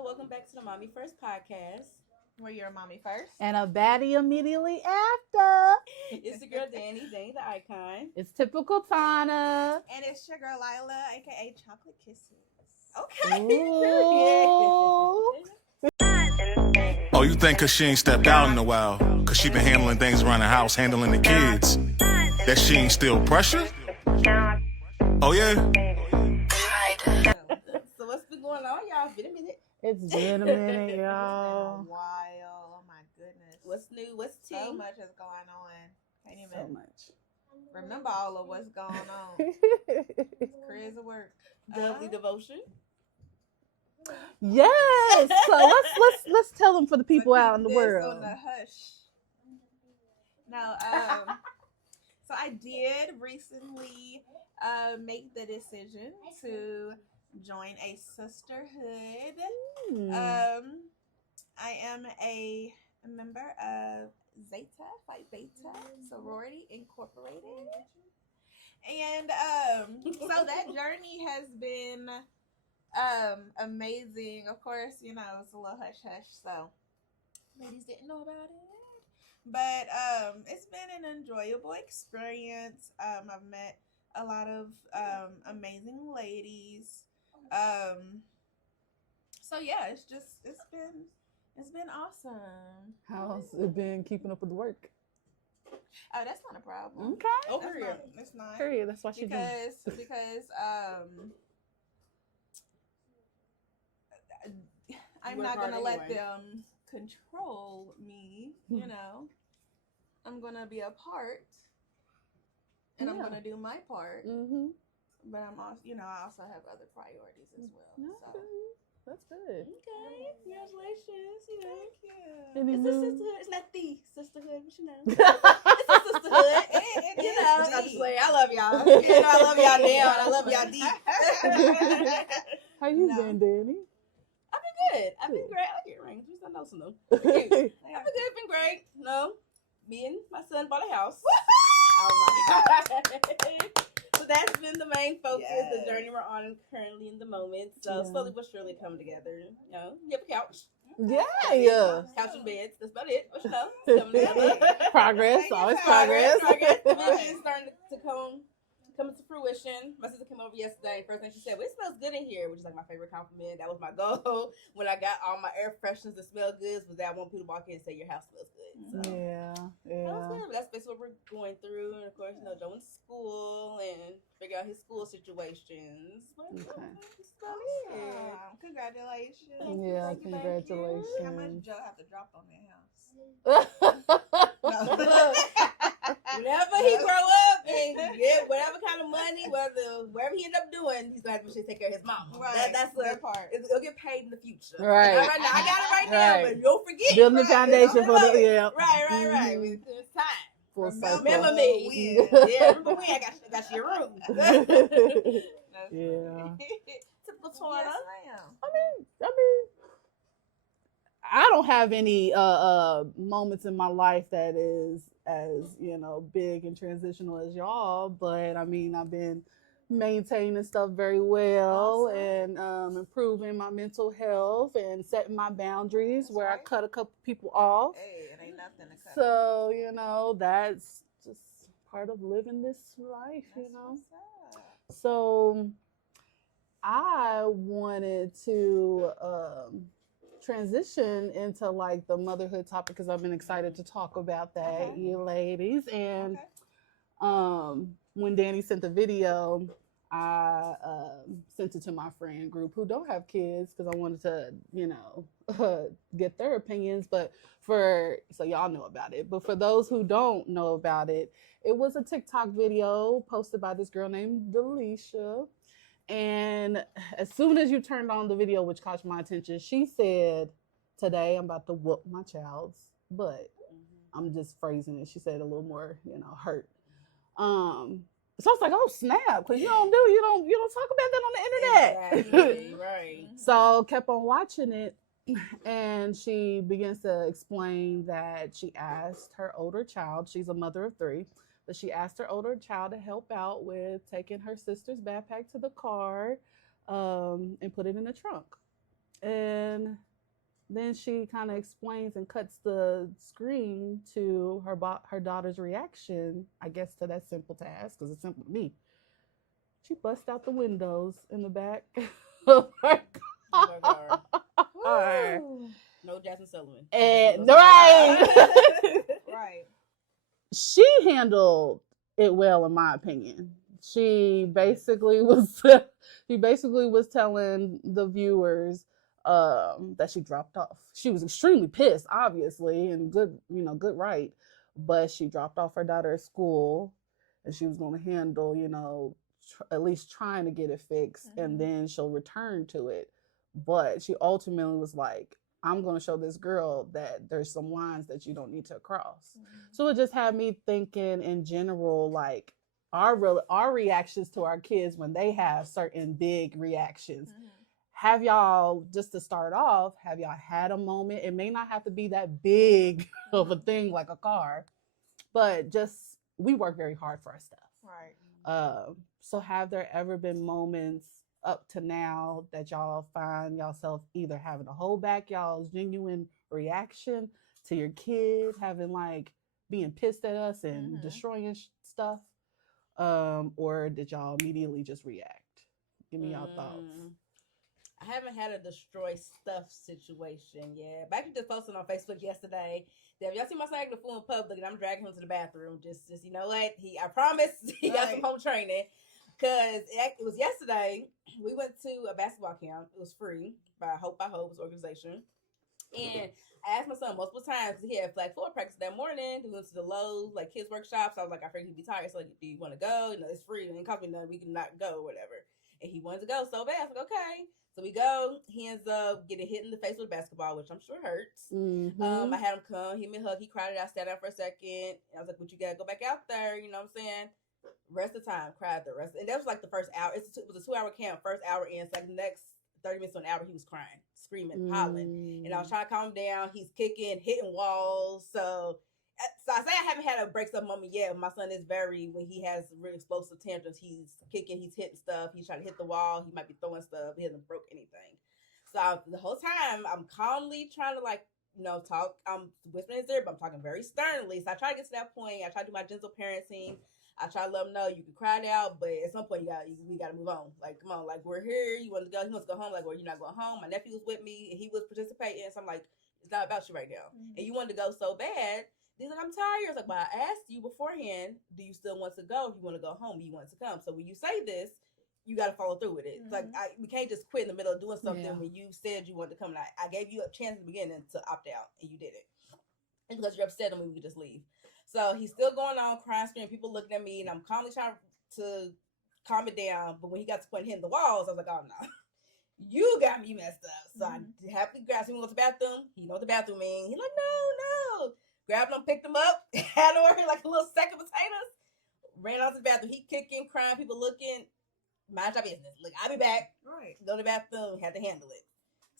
y'all. Welcome back to the Mommy First podcast. Where you're a mommy first. And a baddie immediately after. It's the girl Danny the icon. It's typical Tana. And it's your girl Lila, aka Chocolate Kisses. Okay. Oh, you think cause she ain't stepped out in a while, cause she been handling things around the house, handling the kids, that she ain't still pressure? Oh yeah? So what's been going on, y'all? It's been a minute. It's been a minute, It's been y'all. a while. Oh my goodness. What's new? What's tea? So much is going on. Can't even So much. remember all of what's going on. It's crazy work. Lovely devotion. Yes. So let's tell them for the people out in the world. On the hush. No, so I did recently make the decision to join a sisterhood. I am a member of Zeta Phi Beta Sorority Incorporated, and so that journey has been amazing. Of course, you know, it's a little hush hush, so ladies didn't know about it, but it's been an enjoyable experience. I've met a lot of amazing ladies. So yeah, it's been awesome. How's it been keeping up with the work? Oh, that's not a problem. Okay. Over here. It's not. Period. That's why she Because I'm work not hard gonna let anyway. them control me, you know. I'm gonna be a part and I'm Yeah. gonna do my part. Mm-hmm. But I'm also, you know, I also have other priorities as well. So That's good. Okay. Congratulations. You know. thank you. Any It's a new- sisterhood. It's not the sisterhood, but you know. It's a sisterhood. It You is know, the. I'm just like, I love y'all. You know, I love y'all now, and I love y'all deep. How you No. been, Danny? I've been good. I've been great. I like your rings. I know some of them. Cute. I've been good. It's been great. No, me and my son bought a house. Oh my God. So that's been the main focus, the Yes. journey we're on currently in the moment. So Yeah. slowly but surely come together. You know, we have a couch. Yeah. Couch and beds. That's about it. But you know, it's coming together. Progress. Always progress. The vision is starting to come into fruition. My sister came over yesterday. First thing she said, well, it smells good in here, which is like my favorite compliment. That was my goal when I got all my air fresheners that smell good. Was that I want people to walk in and say your house smells good. So Yeah. that was Yeah. good. That's basically what we're going through, and of course, you know, Joe in school and figure out his school situations. But Okay. that's about it. Awesome. Congratulations. Yeah, Thank you, thank you. How much congratulations. Joe have to drop on that house? Look, whenever he grow up and get whatever kind of money, wherever he end up doing, he's gonna have to take care of his mama. Right. That's that part. it'll get paid in the future. Right. Now, right now, I got it right now, Right. but don't forget. Building the Right, foundation don't for the forget. yeah. Right. Mhm. It's time. Full Remember circle. me. when. Yeah, remember when I got your room. That's Yeah. Typical Yes, Twana. ma'am. I mean, I don't have any moments in my life that is as big and transitional as y'all, but I mean I've been maintaining stuff very well Awesome. and improving my mental health and setting my boundaries That's where I right. cut a couple people off. Hey, it ain't nothing to cut. So that's just part of living this life, That's what's up. So I wanted to transition into like the motherhood topic because I've been excited to talk about that, Okay. you ladies. And Okay. when Danny sent the video, I sent it to my friend group who don't have kids because I wanted to, get their opinions. But so y'all know about it. But for those who don't know about it, it was a TikTok video posted by this girl named Delisha. And as soon as you turned on the video, which caught my attention, she said, "Today I'm about to whoop my child's butt." I'm just phrasing it. She said it a little more, hurt. So I was like, "Oh snap!" Because you don't talk about that on the internet. Exactly, right. So kept on watching it, and she begins to explain that she asked her older child. She's a mother of 3. But she asked her older child to help out with taking her sister's backpack to the car and put it in the trunk. And And then she kind of explains and cuts the screen to her daughter's reaction, I guess, to that simple task, because it's simple to me. She busts out the windows in the back of her car. No Jasmine Sullivan. And right. Right. She handled it well, in my opinion. She basically was telling the viewers that she dropped off. She was extremely pissed, obviously, and good right. But she dropped off her daughter at school, and she was going to handle, at least trying to get it fixed, and then she'll return to it. But she ultimately was like, I'm going to show this girl that there's some lines that you don't need to cross. So it just had me thinking in general, like our reactions to our kids when they have certain big reactions. Have y'all, just to start off, have y'all had a moment? It may not have to be that big of a thing like a car, but just, we work very hard for our stuff. Right. So have there ever been moments up to now that y'all find yourself either having to hold back y'all's genuine reaction to your kid having like being pissed at us and destroying stuff, or did y'all immediately just react? Give me y'all thoughts. I haven't had a destroy stuff situation yet. But I actually just posted on Facebook yesterday that if y'all see my son acting a fool in public and I'm dragging him to the bathroom, just you know what? I promise he got some home training. Because it was yesterday, we went to a basketball camp. It was free by Hope organization. And I asked my son multiple times, he had flag football practice that morning. We went to the Lowe's, like kids workshops. I was like, I figured he'd be tired. So like, do you want to go? It's free. It didn't cost me nothing. We can not go or whatever. And he wanted to go so bad. I was like, okay. So we go. He ends up getting hit in the face with a basketball, which I'm sure hurts. I had him come, give me a hug. He cried it out, sat down for a second. And I was like, but you got to go back out there. You know what I'm saying? Rest of the time, cried the rest. And that was like the first hour. It was a 2-hour camp. First hour in, so like the next 30 minutes to an hour, he was crying, screaming, hollering. And I was trying to calm him down. He's kicking, hitting walls. So I say I haven't had a breaks up moment yet. My son is when he has really explosive tantrums, he's kicking, he's hitting stuff. He's trying to hit the wall. He might be throwing stuff. He hasn't broke anything. So the whole time, I'm calmly trying to talk. I'm whispering his ear, but I'm talking very sternly. So I try to get to that point. I try to do my gentle parenting. I try to let him know you can cry it out, but at some point we gotta move on. Like, come on, like we're here. You want to go? He wants to go home. Like, well, you're not going home. My nephew was with me, and he was participating. So I'm like, it's not about you right now. And you wanted to go so bad. He's like, I'm tired. I was like, but I asked you beforehand, do you still want to go? If you want to go home, you want to come. So when you say this, you got to follow through with it. It's like we can't just quit in the middle of doing something when you said you wanted to come. And I gave you a chance in the beginning to opt out, and you didn't. And because you're upset, we could just leave. So he's still going on, crying, screaming, people looking at me, and I'm calmly trying to calm it down. But when he got to the point hitting the walls, I was like, oh, no. You got me messed up. So I happily grabbed him, go to the bathroom. He know what the bathroom means. He's like, no. Grabbed him, picked him up, had him over here like a little sack of potatoes. Ran out to the bathroom. He kicking, crying, people looking. Mind your business. Look, I'll be back. Right. Go to the bathroom. Had to handle it.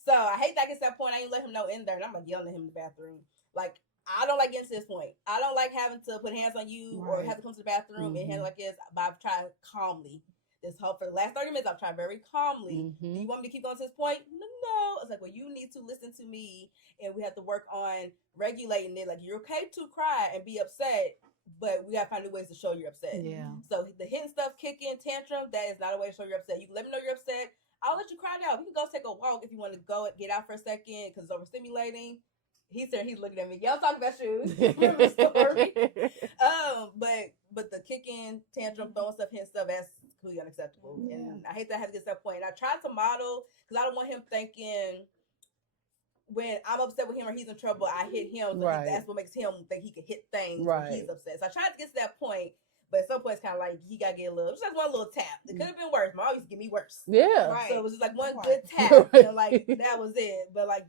So I hate that I get to that point. I ain't let him know in there. And I'm like yelling at him in the bathroom. Like, I don't like getting to this point. I don't like having to put hands on you or have to come to the bathroom and handle like this. But I've tried calmly. For the last 30 minutes, I've tried very calmly. Do you want me to keep going to this point? No. I was like, well, you need to listen to me, and we have to work on regulating it. Like, you're okay to cry and be upset, but we got to find new ways to show you're upset. Yeah. So the hitting stuff, kicking, tantrum, that is not a way to show you're upset. You can let me know you're upset. I'll let you cry it out. We can go take a walk if you want to go and get out for a second because it's overstimulating. He's looking at me. Y'all talking about shoes. Remember the story? But the kicking, tantrum, throwing stuff, hitting stuff, that's completely unacceptable. Yeah. And I hate that I have to get to that point. And I tried to model because I don't want him thinking when I'm upset with him or he's in trouble, I hit him. So that's what makes him think he can hit things when he's upset. So I tried to get to that point. But at some point, it's kind of like he got to get a little, just like one little tap. It could have been worse. Mom used to give me worse. Yeah. Right. So it was just like one good tap. And like, that was it. But like,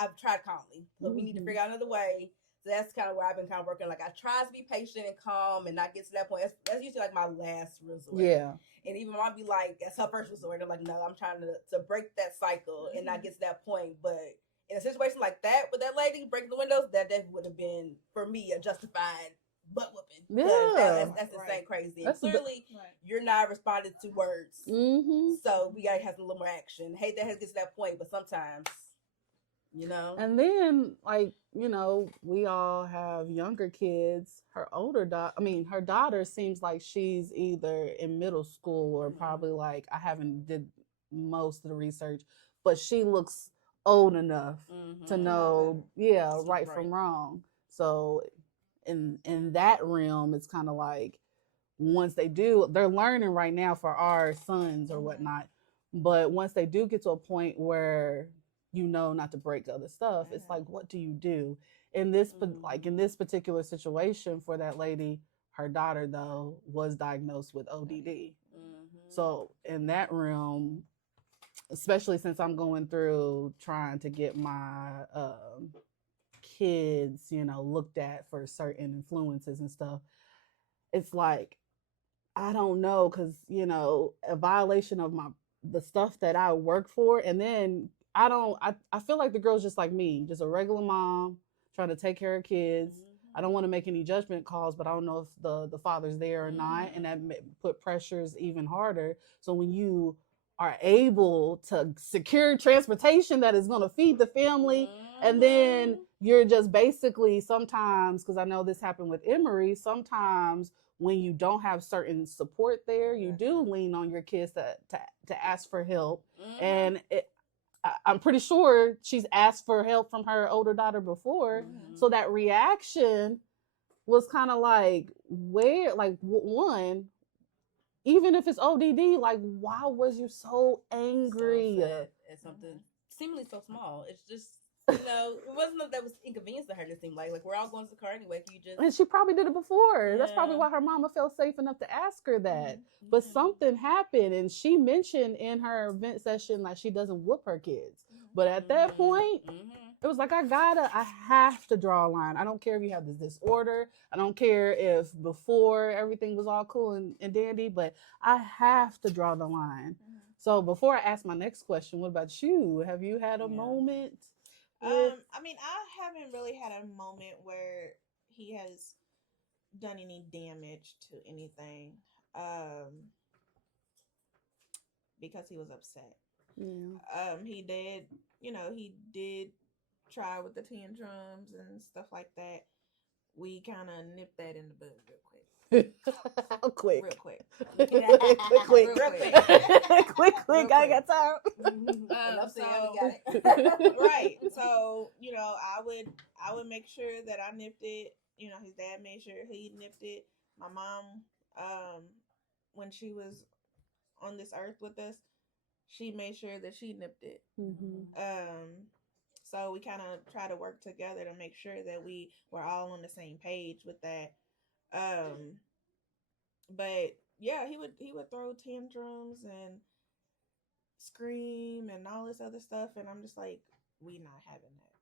I've tried calmly. So we need to figure out another way. So that's kind of where I've been kind of working. Like, I try to be patient and calm and not get to that point. That's usually like my last resort. Yeah. And even Mom be like, that's her first resort. I'm like, no, I'm trying to break that cycle and not get to that point. But in a situation like that with that lady breaking the windows, that would have been, for me, a justified butt whooping. Yeah. That's insane, crazy. That's Clearly, you're not responding to words. Mm-hmm. So we gotta have a little more action. Hate that it gets to that point, but sometimes, you know. And then, like, you know, we all have younger kids. Her her daughter seems like she's either in middle school or probably like, I haven't did most of the research, but she looks old enough to know, right from wrong. So in that realm, it's kind of like, once they're learning right now for our sons or whatnot, but once they do get to a point where you know not to break other stuff, it's like, what do you do in this in this particular situation for that lady? Her daughter, though, was diagnosed with ODD. So in that realm, especially since I'm going through trying to get my kids, you know, looked at for certain influences and stuff, it's like, I don't know, because, you know, a violation of the stuff that I work for, and then I feel like the girl's just like me, just a regular mom trying to take care of kids. I don't want to make any judgment calls, but I don't know if the father's there or not, and that put pressures even harder. So when you are able to secure transportation that is going to feed the family, and then you're just basically, sometimes, because I know this happened with Emery, sometimes when you don't have certain support there, you do lean on your kids to ask for help. And I'm pretty sure she's asked for help from her older daughter before. So that reaction was kind of like, one, even if it's ODD, like, why was you so angry? So at something seemingly so small. It's just, you know, it wasn't that was inconvenience to her. It seemed like we're all going to the car anyway. Can you just? And she probably did it before. That's probably why her mama felt safe enough to ask her that. But something happened, and she mentioned in her event session like she doesn't whoop her kids. But at that point, it was like, I have to draw a line. I don't care if you have this disorder. I don't care if before everything was all cool and dandy, but I have to draw the line. So before I ask my next question, what about you? Have you had a moment? I mean, I haven't really had a moment where he has done any damage to anything, because he was upset. He did, he did try with the tantrums and stuff like that. We kind of nipped that in the bud real quick. Quick. Real quick. Quick. I got time. Right. So, I would make sure that I nipped it. His dad made sure he nipped it. My mom, when she was on this earth with us, she made sure that she nipped it. So we kind of try to work together to make sure that we were all on the same page with that. But yeah, he would throw tantrums and scream and all this other stuff, and I'm just like, we not having that.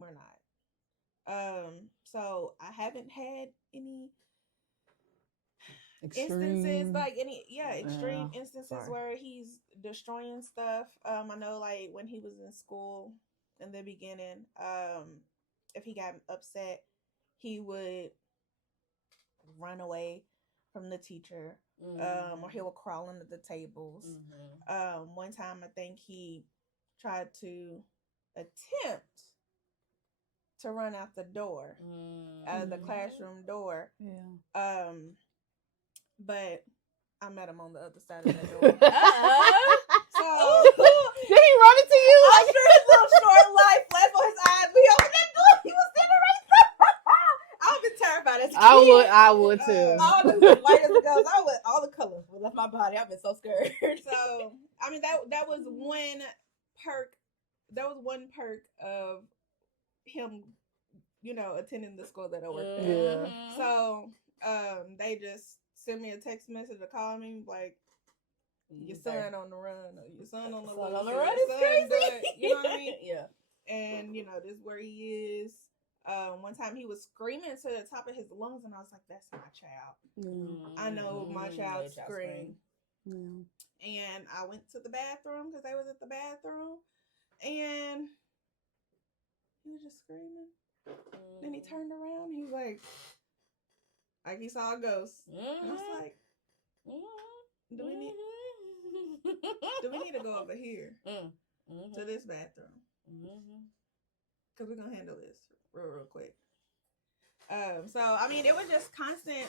We're not. So I haven't had any instances like extreme instances where he's destroying stuff. I know, like, when he was in school in the beginning, if he got upset, he would run away from the teacher, or he would crawl under the tables. One time I think he tried to attempt to run out the door, out of the classroom door. But I met him on the other side of that door. So did he run into you? I'm sure his little short life flashed on his eyes. We opened that door. He was standing right there. I would be terrified as a kid. I would too. All the white as it goes. All the colors left my body. I've been so scared. So I mean, that was one perk. That was one perk of him, attending the school that I worked at. So they just send me a text message or call me like, your son on the run, or your son on the loose. On the run is crazy. You know what I mean? Yeah. And this is where he is. One time he was screaming to the top of his lungs, and I was like, that's my child. I know my child scream. And I went to the bathroom because they was at the bathroom, and he was just screaming. Then he turned around. He was like, Like he saw a ghost. Mm-hmm. And I was like, do we need to go over here to this bathroom? Because we're going to handle this real quick. So, I mean, it was just constant.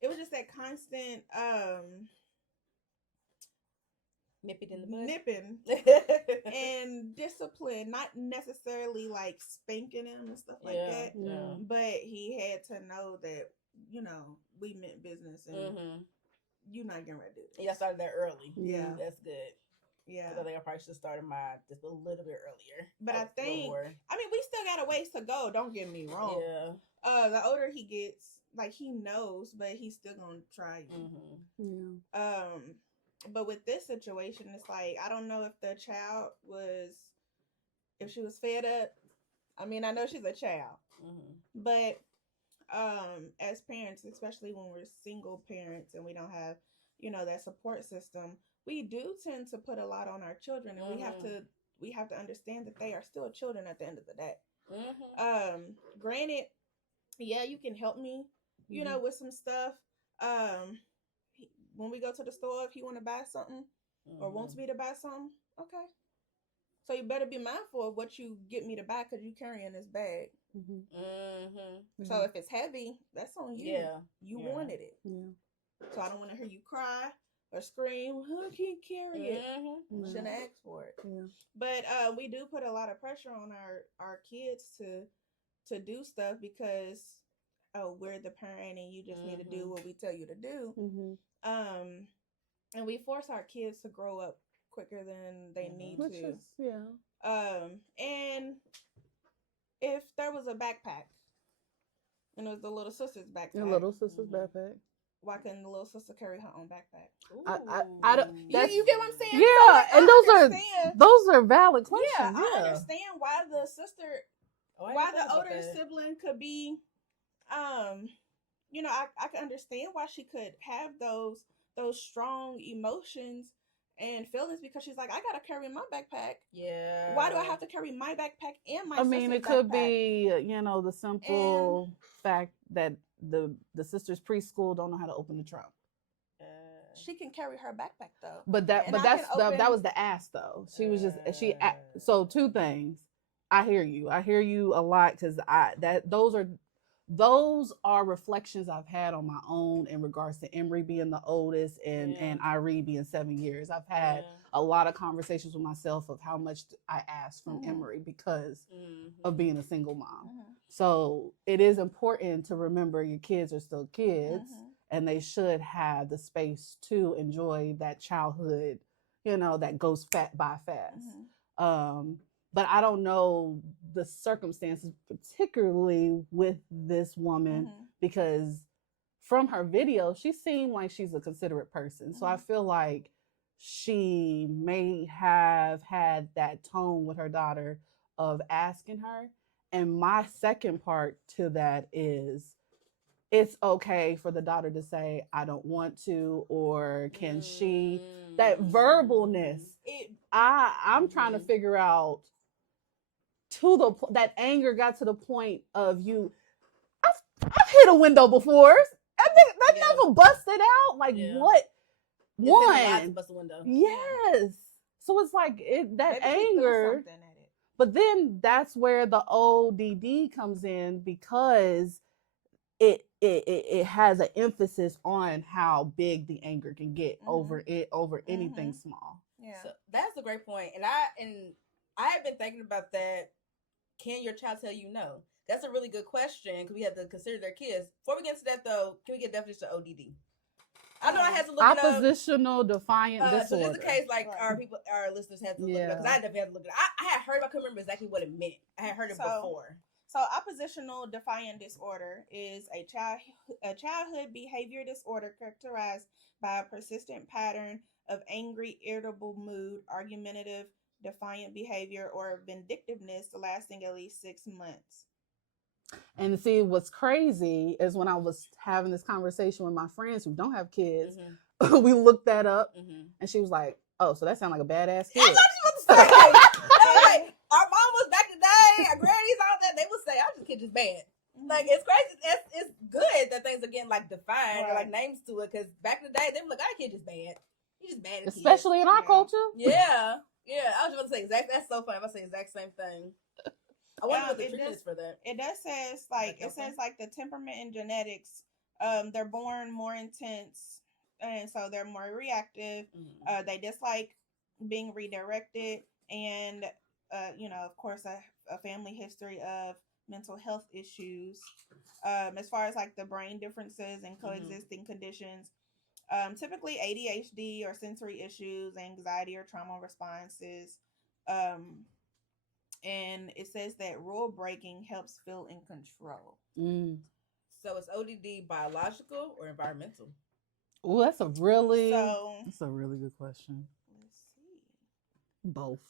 It was just that constant nipping and discipline, not necessarily like spanking him and stuff like that. Yeah. But he had to know that, you know, we meant business and you're not getting ready to do this. Yeah, I started that early. Yeah. That's good. Yeah. I think I probably should have started mine just a little bit earlier. But I think, I mean, we still got a ways to go. Don't get me wrong. Yeah. The older he gets, like, he knows, but he's still gonna try you. But with this situation, it's like, I don't know if the child if she was fed up. I mean, I know she's a child, but as parents, especially when we're single parents and we don't have, you know, that support system, we do tend to put a lot on our children, and we have to understand that they are still children at the end of the day. Granted, yeah, you can help me, you know, with some stuff. When we go to the store, if he want to buy something or wants me to buy something, okay. So you better be mindful of what you get me to buy, because you carrying this bag. So if it's heavy, that's on you. Yeah. You wanted it. So I don't want to hear you cry or scream, I can't carry it. Shouldn't ask for it. But we do put a lot of pressure on our kids to do stuff because, oh, we're the parent and you just need to do what we tell you to do. And we force our kids to grow up quicker than they need to. And if there was a backpack, and it was the little sister's backpack. Your little sister's backpack. Why couldn't the little sister carry her own backpack? I don't. You get what I'm saying? Yeah, so, like, and those are valid questions. Yeah, I understand why the sister, why the older sibling could be, you know, I can understand why she could have those strong emotions and feelings, because she's like, I gotta carry my backpack. Yeah. Why do I have to carry my backpack and my? I mean, it could be, you know, the simple fact that the sister's preschool don't know how to open the trunk. She can carry her backpack though. But that was the ask though. She was just so two things. I hear you a lot, because those are reflections I've had on my own in regards to Emery being the oldest and Irie being 7 years. I've had a lot of conversations with myself of how much I asked from Emery because of being a single mom. So it is important to remember your kids are still kids and they should have the space to enjoy that childhood, you know, that goes by fast. But I don't know the circumstances, particularly with this woman, because from her video, she seemed like she's a considerate person. So I feel like she may have had that tone with her daughter of asking her. And my second part to that is, it's okay for the daughter to say, I don't want to, or can she, that verbalness, I'm trying to figure out, that anger got to the point of you. I've hit a window before. That never busted out. Like what? One. Bust a window. Yes. So it's like that anger. But then that's where the ODD comes in, because it has an emphasis on how big the anger can get over anything small. Yeah. So that's a great point. And I have been thinking about that. Can your child tell you no? That's a really good question, because we have to consider their kids. Before we get into that, though, can we get definition of ODD? I know I had to look it up. Oppositional Defiant Disorder. So just in case, like, our listeners had to look it up, because I definitely had to look it up. I had heard, but I couldn't remember exactly what it meant. I had heard it before. So oppositional defiant disorder is a childhood behavior disorder characterized by a persistent pattern of angry, irritable mood, argumentative, defiant behavior, or vindictiveness lasting at least 6 months. And see, what's crazy is when I was having this conversation with my friends who don't have kids, we looked that up, and she was like, "Oh, so that sounds like a badass kid." That's what I was about to say. Like, our mom was back today, our grannies, all that. They would say, "I just kid just bad." Like, it's crazy. It's good that things are like names to it. Because back in the day, they were like, "Our kid just bad. He's just bad." Especially in our culture. Yeah. I was about to say exact. That's so funny. I'm about to say the exact same thing. I wonder what the treatment is for that. It does says like the temperament and genetics. They're born more intense, and so they're more reactive. They dislike being redirected, and of course, a family history of mental health issues. As far as like the brain differences and coexisting conditions, typically ADHD or sensory issues, anxiety or trauma responses. And it says that rule breaking helps feel in control. So is ODD biological or environmental? Oh, that's a really good question. Let's see. Both.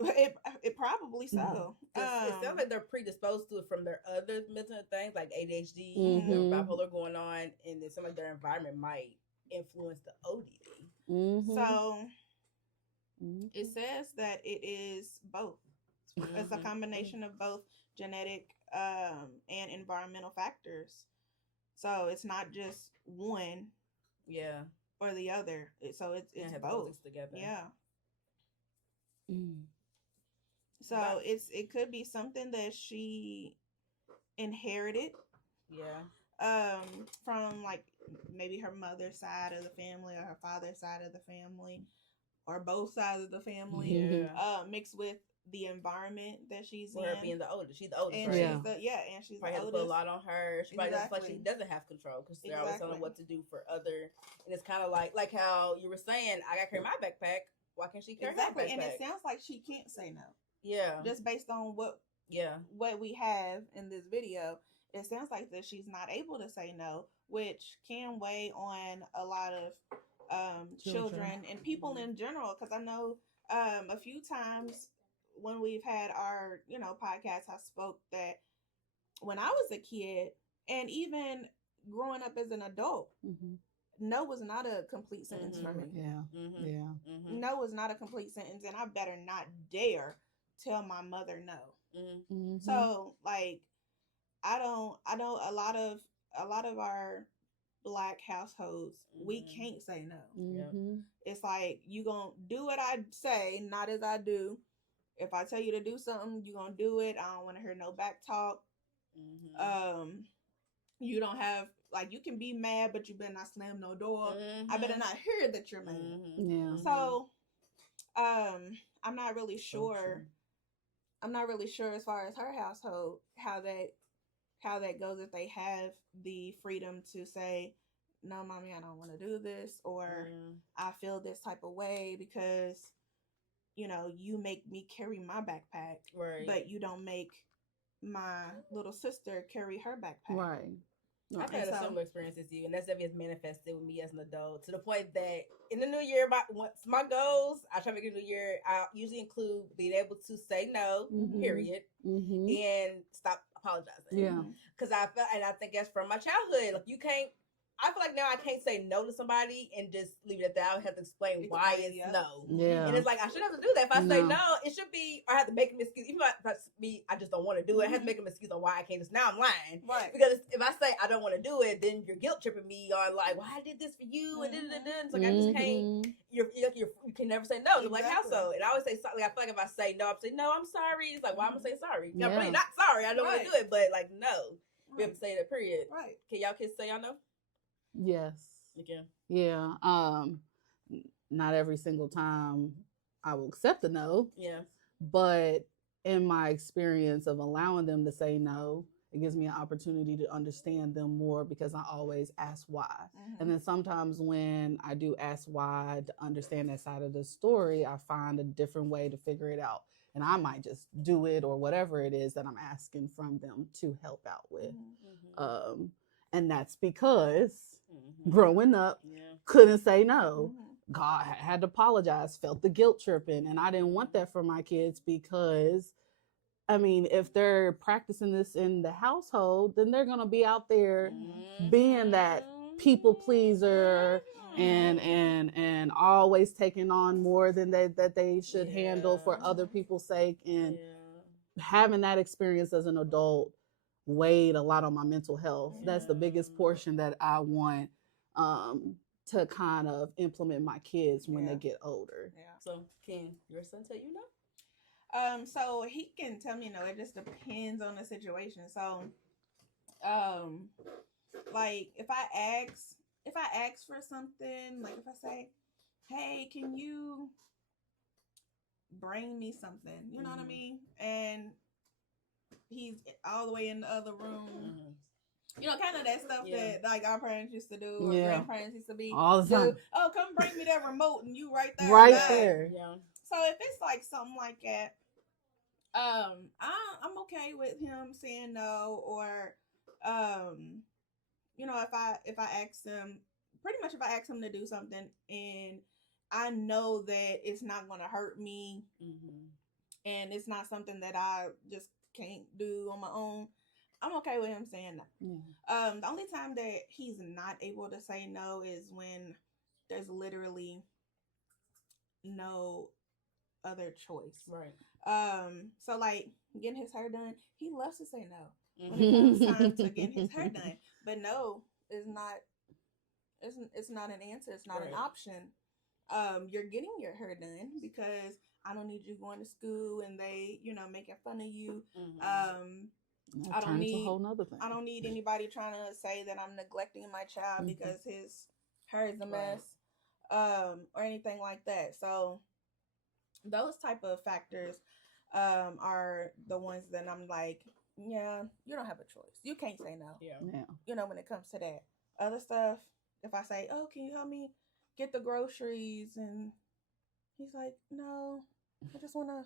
It probably so. It sounds like they're predisposed to it from their other mental things like ADHD or bipolar going on, and it sounds like their environment might influence the ODD. So it says that it is both. It's a combination of both genetic and environmental factors. So it's not just one, or the other. So it's both together. Yeah. So it could be something that she inherited. From like maybe her mother's side of the family or her father's side of the family, or both sides of the family. Mixed with the environment that she's in. Her being the oldest. She's the oldest, and right? She's probably the has oldest. to put a lot on her. She probably doesn't feel like she doesn't have control because they're always telling her what to do for other. And it's kind of like how you were saying, I got to carry my backpack. Why can't she carry her backpack? And it sounds like she can't say no. Just based on what we have in this video, it sounds like that she's not able to say no, which can weigh on a lot of children and people in general. Because I know a few times when we've had our podcast, I spoke that when I was a kid and even growing up as an adult, no was not a complete sentence for me. No was not a complete sentence, and I better not dare tell my mother no. So like I don't a lot of our Black households, we can't say no. It's like you gonna do what I say, not as I do. If I tell you to do something, you gonna do it. I don't want to hear no back talk. You don't have you can be mad, but you better not slam no door. I better not hear that you're mad. So I'm not really sure. I'm not really sure as far as her household how that goes, if they have the freedom to say, no, mommy, I don't want to do this, or I feel this type of way because you make me carry my backpack, but you don't make my little sister carry her backpack. I've had a similar experience as you, and that's definitely manifested with me as an adult to the point that in the new year, my goals, I try to make it a new year. I usually include being able to say no, period, and stop apologizing. Because I felt, and I think that's from my childhood. Like you can't. I feel like now I can't say no to somebody and just leave it at that. I would have to explain why it's no. And it's like, I shouldn't have to do that. If I say no, it should be, or I have to make an excuse. Even if I just don't want to do it, I have to make an excuse on why I can't just, now I'm lying. Because if I say I don't want to do it, then you're guilt tripping me on like, well, I did this for you. And it's like, I just can't, you can never say no to like household. And I always say, like, I feel like if I say no, I'm saying, no, I'm sorry. It's like, why am I saying sorry? I'm really not sorry. I don't want to do it. But like, no. We have to say that, period. Can y'all kids say y'all know? Yes. Okay. Yeah. Not every single time I will accept a no. But in my experience of allowing them to say no, it gives me an opportunity to understand them more because I always ask why. And then sometimes when I do ask why to understand that side of the story, I find a different way to figure it out. And I might just do it or whatever it is that I'm asking from them to help out with. And that's because growing up, couldn't say no. God had to apologize, felt the guilt tripping. And I didn't want that for my kids because, I mean, if they're practicing this in the household, then they're going to be out there being that people pleaser and always taking on more than that they should handle for other people's sake. And having that experience as an adult weighed a lot on my mental health. That's the biggest portion that I want to kind of implement my kids when they get older. Yeah. So can your son tell you no? So he can tell me no. It just depends on the situation. So, like if I ask for something, like if I say, "Hey, can you bring me something?" You know what I mean? And he's all the way in the other room. You know, kind of that stuff that like our parents used to do, or grandparents used to be all the time. Oh, come bring me that remote, and you right there, right there. Yeah. So if it's like something like that, I'm okay with him saying no, or you know, if I ask him, pretty much if I ask him to do something and I know that it's not going to hurt me, and it's not something that I just can't do on my own, I'm okay with him saying no. The only time that he's not able to say no is when there's literally no other choice. Right. So like getting his hair done, he loves to say no when it comes time to getting his hair done. But no is not it's not an answer, it's not an option. You're getting your hair done because I don't need you going to school and they, you know, making fun of you. I don't need anybody trying to say that I'm neglecting my child because his hair is a mess, or anything like that. So those type of factors are the ones that I'm like, yeah, you don't have a choice. You can't say no. Yeah. You know, when it comes to that. Other stuff, if I say, oh, can you help me get the groceries? And he's like, no, I just want to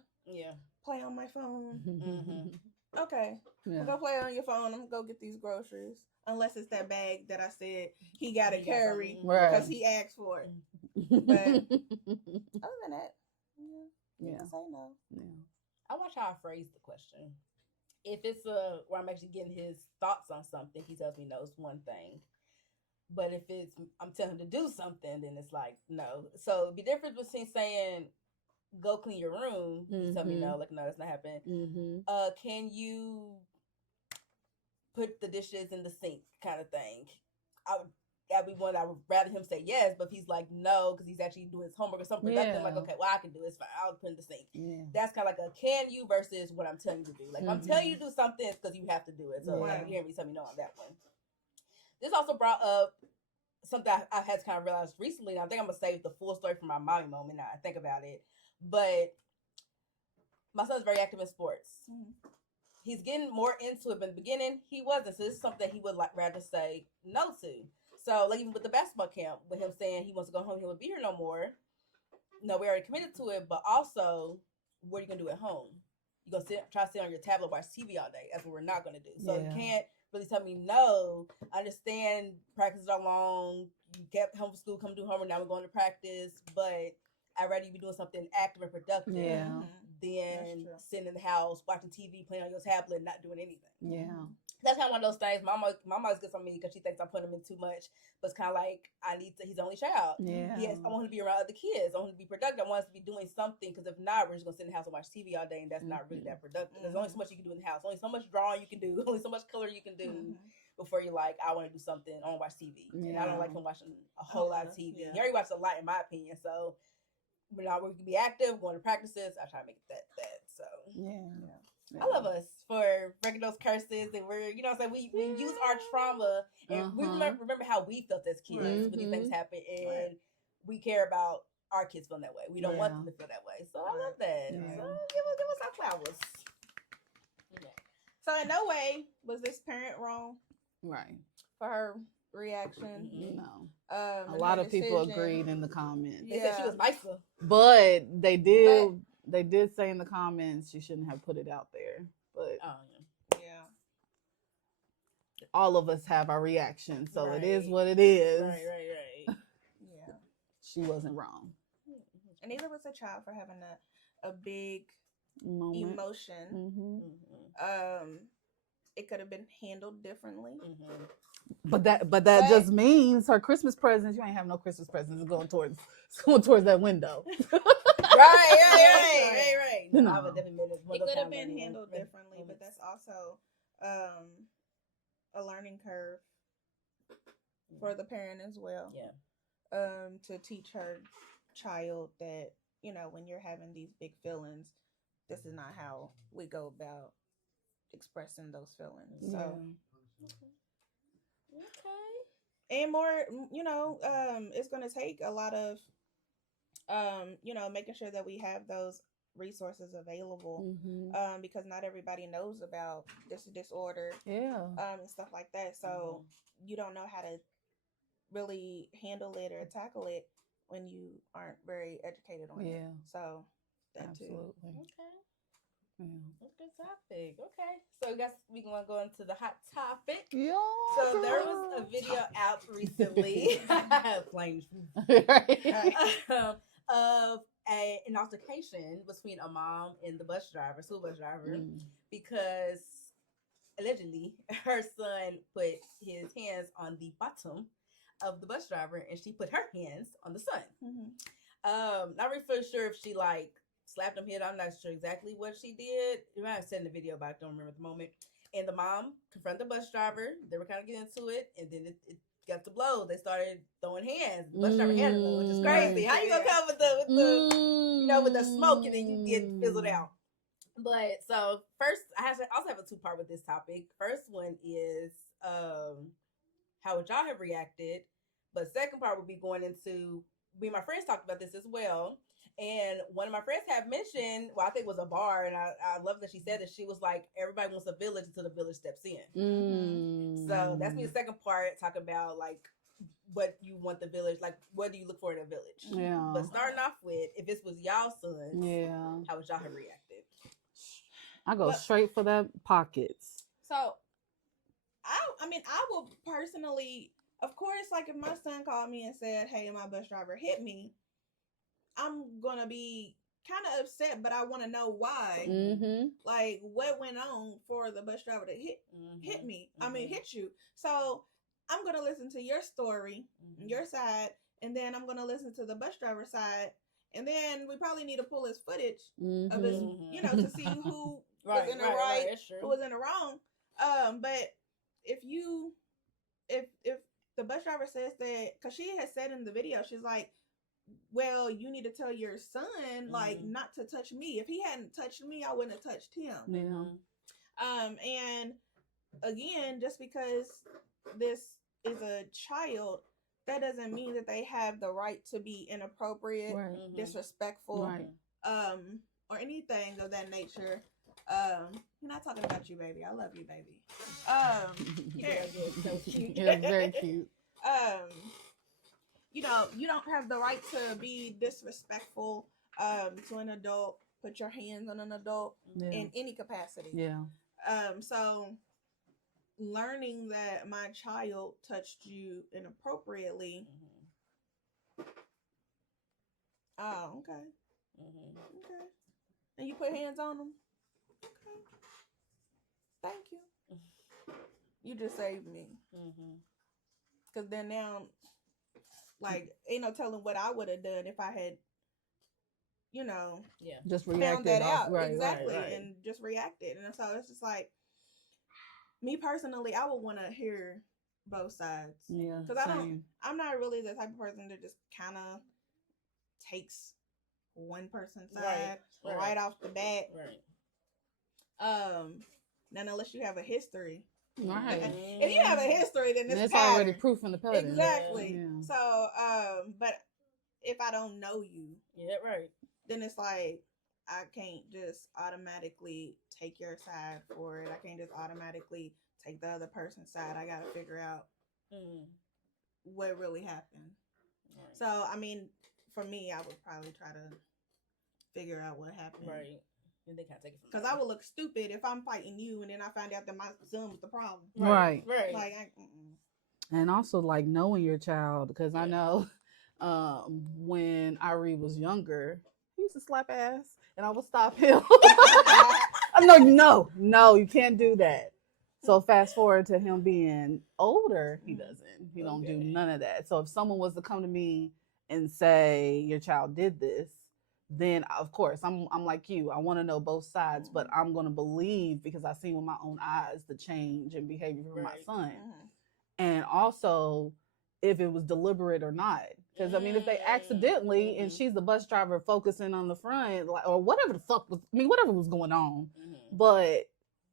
play on my phone. Okay, we'll go play on your phone. I'm going to go get these groceries. Unless it's that bag that I said he got to carry because he asked for it. But other than that, you can say no. I watch how I phrase the question. If it's where I'm actually getting his thoughts on something, he tells me no, it's one thing. But if it's I'm telling him to do something, then it's like no. So the difference between saying go clean your room, you tell me no, like no, that's not happening. Can you put the dishes in the sink, kind of thing? That'd be one I would rather him say yes, but if he's like no because he's actually doing his homework or something productive, like okay, well I can do it, it's fine, I'll put in the sink. That's kind of like a can you versus what I'm telling you to do. Like I'm telling you to do something, it's because you have to do it. So like, you hear me tell me no on that one. This also brought up something I've had to kind of realize recently. And I think I'm gonna save the full story for my mommy moment now I think about it. But my son's very active in sports. He's getting more into it, but in the beginning he wasn't. So this is something that he would like rather say no to. So like even with the basketball camp, with him saying he wants to go home, he won't be here no more. No, we already committed to it, but also what are you gonna do at home? You're gonna try to sit on your tablet, watch TV all day. That's what we're not gonna do. So you can't really tell me no. I understand practices are long. You kept home from school, come do homework. Now we're going to practice, but I'd rather you be doing something active and productive than sitting in the house watching TV, playing on your tablet, not doing anything. That's kind of one of those things. Mama always gets on me because she thinks I'm putting him in too much. But it's kind of like he's the only child. I want him to be around other kids. I want him to be productive. I want us to be doing something because if not, we're just gonna sit in the house and watch TV all day, and that's not really that productive. There's only so much you can do in the house. Only so much drawing you can do. Only so much color you can do before you're like, I want to do something. I want to watch TV. And I don't like him watching a whole lot of TV. He already watches a lot, in my opinion. So when we can be active, going to practices, I try to make it that. So I love us for breaking those curses, and we're, you know what I'm saying, we use our trauma, and we remember how we felt as kids when these things happen, and we care about our kids feeling that way. We don't want them to feel that way. So I love that. So give us our flowers. So in no way was this parent wrong. For her reaction. No. A lot of people agreed in the comments. They said she was nicer. But they did say in the comments she shouldn't have put it out there. But all of us have our reaction, so it is what it is. Right. She wasn't wrong. And neither was the child for having a big emotion. It could have been handled differently. But that just means her Christmas presents, you ain't have no Christmas presents going towards that window. Right. No, it could have been handled differently, but that's also a learning curve for the parent as well. Yeah. To teach her child that, you know, when you're having these big feelings, this is not how we go about expressing those feelings. So Okay. and more, you know, it's going to take a lot of you know, making sure that we have those resources available, because not everybody knows about this disorder, and stuff like that. So you don't know how to really handle it or tackle it when you aren't very educated on it. So that absolutely. too. Okay. Yeah. Good topic. Okay. So guys, we gonna go into the hot topic. Yeah. So there was a video out recently, plain of an altercation between a mom and the school bus driver, because allegedly her son put his hands on the bottom of the bus driver and she put her hands on the son. Not really sure if she like slapped him, hit. I'm not sure exactly what she did. You might have said in the video, but I don't remember at the moment. And the mom confronted the bus driver. They were kind of getting into it, and then it got to blow. They started throwing hands. The bus driver handed them, which is crazy. How you gonna come with the you know, with the smoke and then you get fizzled out? But so first, I also have a 2-part with this topic. First one is how would y'all have reacted? But second part would be going into, me and my friends talked about this as well. And one of my friends had mentioned, well, I think it was a bar, and I love that she said that she was like, everybody wants a village until the village steps in. So that's me. The second part, talk about like what you want the village, like what do you look for in a village? Yeah. But starting off with, if this was y'all son, how would y'all have reacted? I go straight for the pockets. So I mean, I will personally, of course, like if my son called me and said, "Hey, my bus driver hit me," I'm gonna be kind of upset, but I want to know why. Like, what went on for the bus driver to hit me? I mean, hit you. So I'm gonna listen to your story, your side, and then I'm gonna listen to the bus driver's side, and then we probably need to pull his footage of his, you know, to see who was in the right, who was in the wrong. But if the bus driver says that, because she has said in the video, she's like, well, you need to tell your son, like, not to touch me. If he hadn't touched me, I wouldn't have touched him. And again, just because this is a child, that doesn't mean that they have the right to be inappropriate, disrespectful, or anything of that nature. We're not talking about you, baby. I love you, baby. So cute. It was very cute. You know, you don't have the right to be disrespectful to an adult, put your hands on an adult in any capacity. So learning that my child touched you inappropriately. Oh, okay. Okay. And you put hands on them? Okay. Thank you. You just saved me. Because then now, like, ain't no telling what I would have done if I had, you know, just found reacted that out. Right. And just reacted. And so it's just like, me personally, I would want to hear both sides. Because I'm not really the type of person that just kind of takes one person's side right off the bat. Now, unless you have a history. If you have a history, then it's already proof in the pudding. Exactly. So, but if I don't know you, then it's like, I can't just automatically take your side for it. I can't just automatically take the other person's side. I got to figure out what really happened. So, I mean, for me, I would probably try to figure out what happened. And they kind of take it from because I would look stupid if I'm fighting you and then I find out that my son was the problem. Right. Like, and also like knowing your child, because I know when Irie was younger, he used to slap ass, and I would stop him. I'm like, no, you can't do that. So fast forward to him being older, he doesn't. He don't do none of that. So if someone was to come to me and say your child did this, then of course I'm like you. I want to know both sides, but I'm gonna believe because I see with my own eyes the change in behavior for my son. And also, if it was deliberate or not. Because I mean, if they accidentally and she's the bus driver focusing on the front, like, or whatever the fuck was, I mean, whatever was going on, but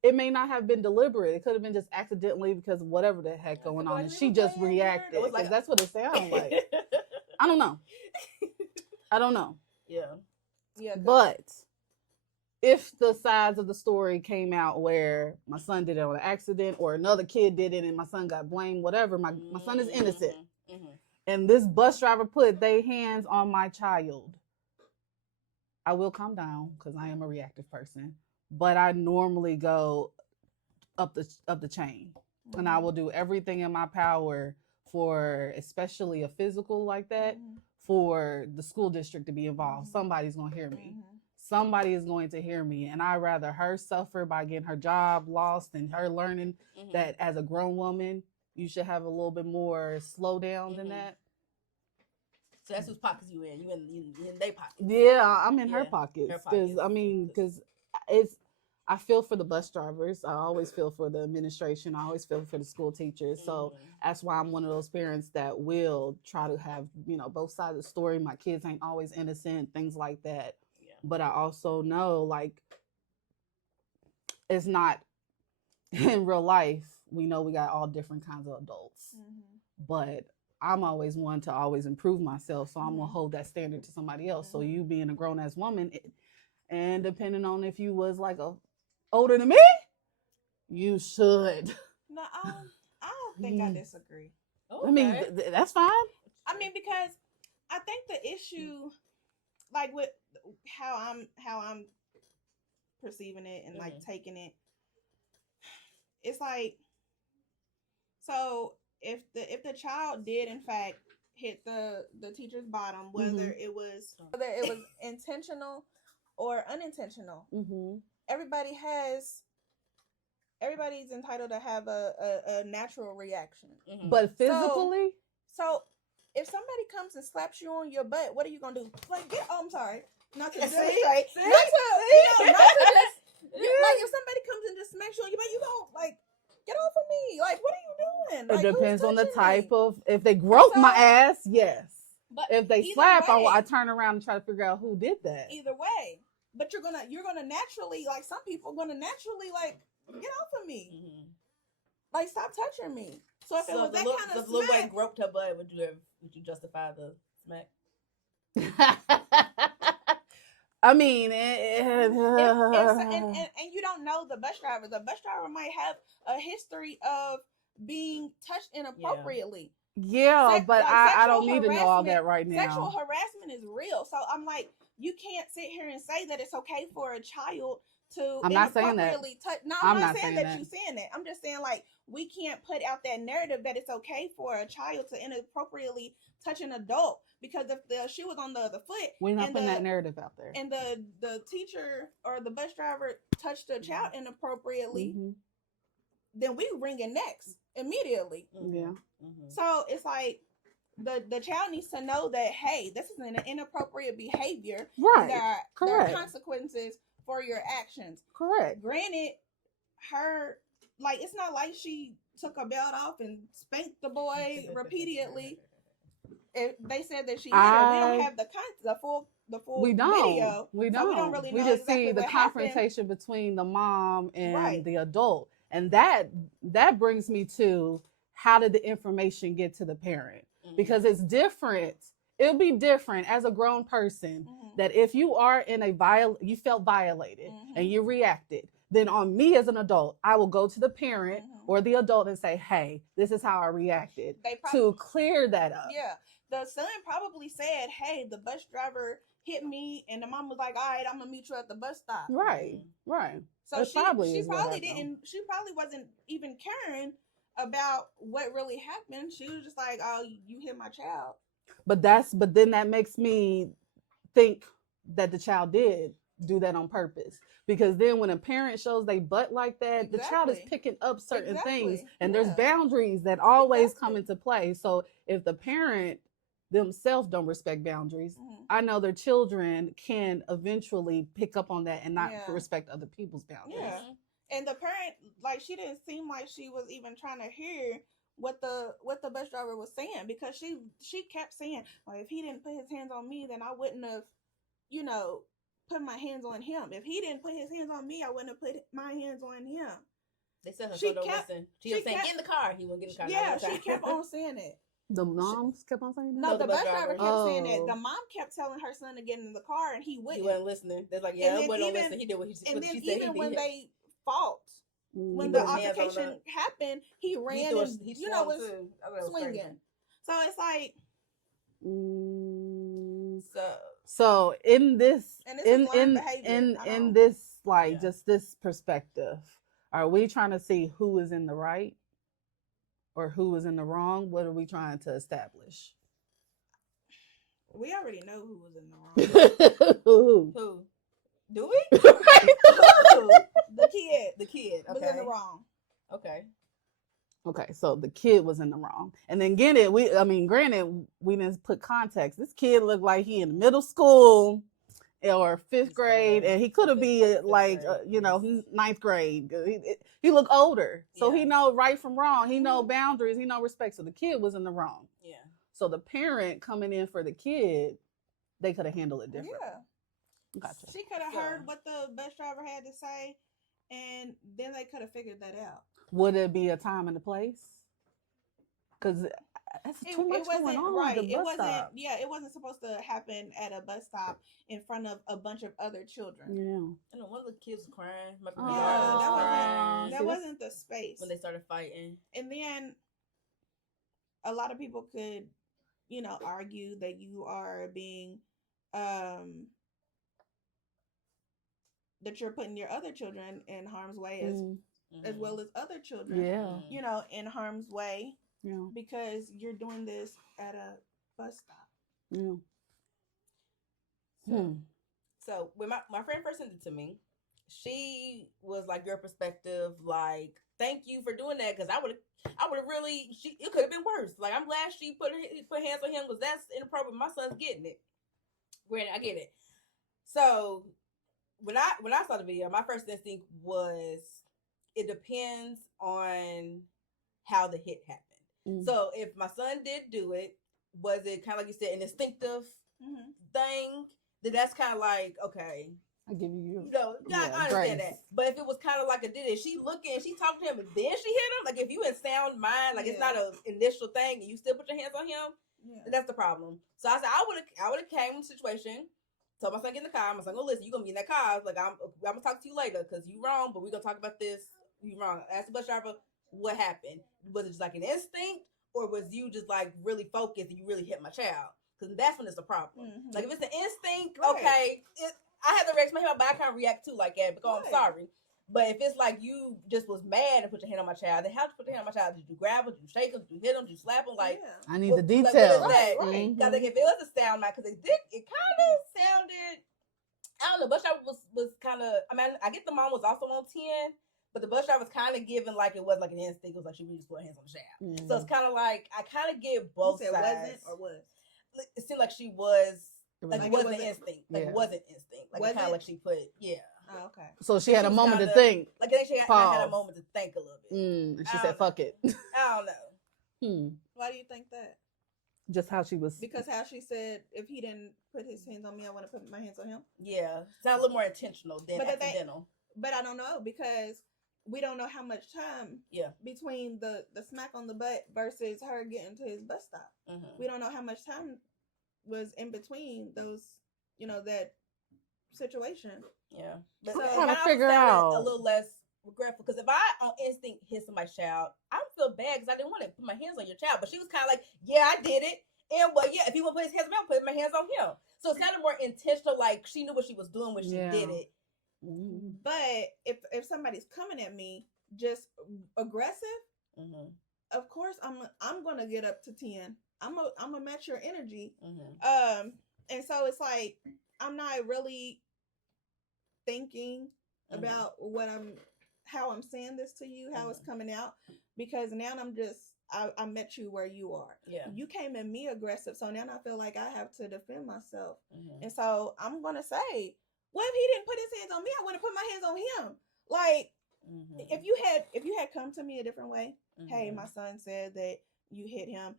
it may not have been deliberate. It could have been just accidentally because of whatever the heck going on, and she just reacted. Because that's what it sounds like. I don't know. Yeah. But if the sides of the story came out where my son did it on an accident or another kid did it and my son got blamed, whatever, my son is innocent. And this bus driver put their hands on my child, I will calm down because I am a reactive person. But I normally go up the chain. And I will do everything in my power for, especially a physical like that, for the school district to be involved. Somebody's going to hear me. Somebody is going to hear me. And I'd rather her suffer by getting her job lost and her learning that as a grown woman, you should have a little bit more slow down than that. So that's whose pockets you in. You in their pockets. Yeah, I'm in her pockets. Because I feel for the bus drivers. I always feel for the administration. I always feel for the school teachers. So that's why I'm one of those parents that will try to have, both sides of the story. My kids ain't always innocent, things like that. Yeah. But I also know, like, it's not in real life. We know we got all different kinds of adults. But I'm always one to always improve myself. So I'm going to hold that standard to somebody else. So you being a grown-ass woman, and depending on if you was like older than me, you should. No, I don't think I disagree. Okay. I mean, that's fine. I mean, because I think the issue, like with how I'm perceiving it and like taking it, it's like, so if the child did in fact hit the teacher's bottom, whether it was intentional or unintentional, everybody's entitled to have a natural reaction. But physically, so if somebody comes and slaps you on your butt, what are you gonna do? Like, I'm sorry, not to demonstrate, not to just like if somebody comes and just smacks you on your butt, you don't like. Get off of me. Like, what are you doing? Like, it depends on the type of, if they grope my ass, yes. But if they slap, I turn around and try to figure out who did that. Either way. But you're gonna naturally, like, some people are gonna naturally, like, get off of me. Like, stop touching me. So if it was that kind of smack. If little boy groped her butt, would you justify the smack? I mean, and you don't know the bus driver. The bus driver might have a history of being touched inappropriately. Yeah, but I don't need to know all that right now. Sexual harassment is real. So I'm like, you can't sit here and say that it's okay for a child to I'm not saying that. No, I'm not saying that you're saying that. I'm just saying, like, we can't put out that narrative that it's okay for a child to inappropriately touch an adult, because if the shoe was on the other foot, we're not putting that narrative out there, and the teacher or the bus driver touched the child inappropriately, then we ring it next immediately. So it's like the child needs to know that, hey, this is an inappropriate behavior. Right. There are consequences for your actions. Correct. Granted, her, like, it's not like she took her belt off and spanked the boy repeatedly. If they said that she hit her, we don't have the full video. We don't. So we don't really know. We just exactly see the confrontation between the mom and the adult, and that brings me to, how did the information get to the parent? Because it's different. It'll be different as a grown person that if you are in you felt violated and you reacted, then on me as an adult, I will go to the parent or the adult and say, hey, this is how I reacted, to clear that up. Yeah. The son probably said, hey, the bus driver hit me, and the mom was like, all right, I'm gonna meet you at the bus stop. Right. So she probably wasn't even caring about what really happened. She was just like, oh, you hit my child. But then that makes me think that the child did do that on purpose. Because then when a parent shows they butt like that, the child is picking up certain things, and there's boundaries that always come into play. So if the parent themselves don't respect boundaries, I know their children can eventually pick up on that and not respect other people's boundaries. Yeah. And the parent, like, she didn't seem like she was even trying to hear what the bus driver was saying, because she kept saying, well, if he didn't put his hands on me, then I wouldn't have, put my hands on him. If he didn't put his hands on me, I wouldn't have put my hands on him. They said her son don't listen. She was saying, get in the car. He wouldn't get in the car. Yeah, she kept on saying it. The moms kept on saying that? No, the bus driver kept saying it. The mom kept telling her son to get in the car, and he wouldn't. He wasn't listening. They're like, yeah, he wasn't listening. He did what he said. And then even when they fought, when the the altercation happened, he ran and was swinging. So it's like, so in this like just this perspective, are we trying to see who is in the right or who is in the wrong? What are we trying to establish? We already know who was in the wrong. Who? Do we? The kid. The kid. Was in the wrong. Okay, so the kid was in the wrong. And then granted, we didn't put context. This kid looked like he in middle school or fifth grade, and he could have been like, ninth grade. He looked older. So he know right from wrong. He know boundaries. He know respect. So the kid was in the wrong. Yeah. So the parent coming in for the kid, they could have handled it differently. Yeah. Gotcha. She could have heard what the bus driver had to say, and then they could have figured that out. Would it be a time and a place? Because that's too much going on. Right. It wasn't. Yeah, it wasn't supposed to happen at a bus stop in front of a bunch of other children. Yeah. I know one of the kids was crying. That wasn't the space when they started fighting. And then a lot of people could, argue that you are being, that you're putting your other children in harm's way as well as other children, in harm's way, because you're doing this at a bus stop. So when my friend first sent it to me, she was like, your perspective, like, thank you for doing that, because I would have really, it could have been worse. Like, I'm glad she put hands on him, because that's inappropriate. My son's getting it. Granted, I get it. So when I saw the video, my first instinct was, it depends on how the hit happened. So if my son did do it, was it kind of like you said, an instinctive thing? Then that's kind of like, okay, I give you. I understand that. But if it was kind of like she looking, she talked to him, and then she hit him. Like, if you in sound mind, like it's not an initial thing, and you still put your hands on him, then that's the problem. So I said, I would have came in the situation, told my son get in the car. My son go, listen, you gonna be in that car. I was like, I'm gonna talk to you later, because you wrong, but we're gonna talk about this. You wrong. Ask the bus driver what happened. Was it just like an instinct, or was you just like really focused and you really hit my child? Because that's when it's a problem. Like, if it's an instinct, okay, I have to react to my head, but I can't react too like that because I'm sorry. But if it's like you just was mad and put your hand on my child, then how did you put your hand on my child? Did you grab him? Did you shake him? Did you hit him? Did you slap him? Like, I need the details. Like, what is that? Right. Because like, if it was a sound mind, because it kind of sounded, I don't know, bus driver was kind of, I mean, I get the mom was also on 10, but the bus driver was kind of giving like it was like an instinct. It was like she really just put her hands on the child. So it's kind of like, I kind of give both sides. Wasn't or was? It seemed like she was, like it wasn't instinct. Like, it wasn't instinct. Like, it kind of like she put, Oh, okay. So she had a moment to think. Like, I think she had a moment to think a little bit. And she said, fuck it. I don't know. Why do you think that? Just how she was. Because how she said, if he didn't put his hands on me, I want to put my hands on him. Yeah. Sounds a little more intentional than accidental. But I don't know, because we don't know how much time between the smack on the butt versus her getting to his bus stop. We don't know how much time was in between those, that situation. Yeah. But so I'm trying to figure out a little less regretful, because if I on instinct hit somebody's child, I would feel bad because I didn't want to put my hands on your child. But she was kind of like, yeah, I did it. And well, yeah, if he want to put his hands on me, I'll put my hands on him. So it's kind of more intentional, like she knew what she was doing when she did it. But if somebody's coming at me just aggressive, of course I'm gonna get up to 10. I'm gonna match your energy. And so it's like I'm not really thinking about how I'm saying this to you, how it's coming out, because now I met you where you are. Yeah. You came at me aggressive, so now I feel like I have to defend myself. And so I'm gonna say, well, if he didn't put his hands on me, I want to put my hands on him. Like, if you had come to me a different way, hey, my son said that you hit him,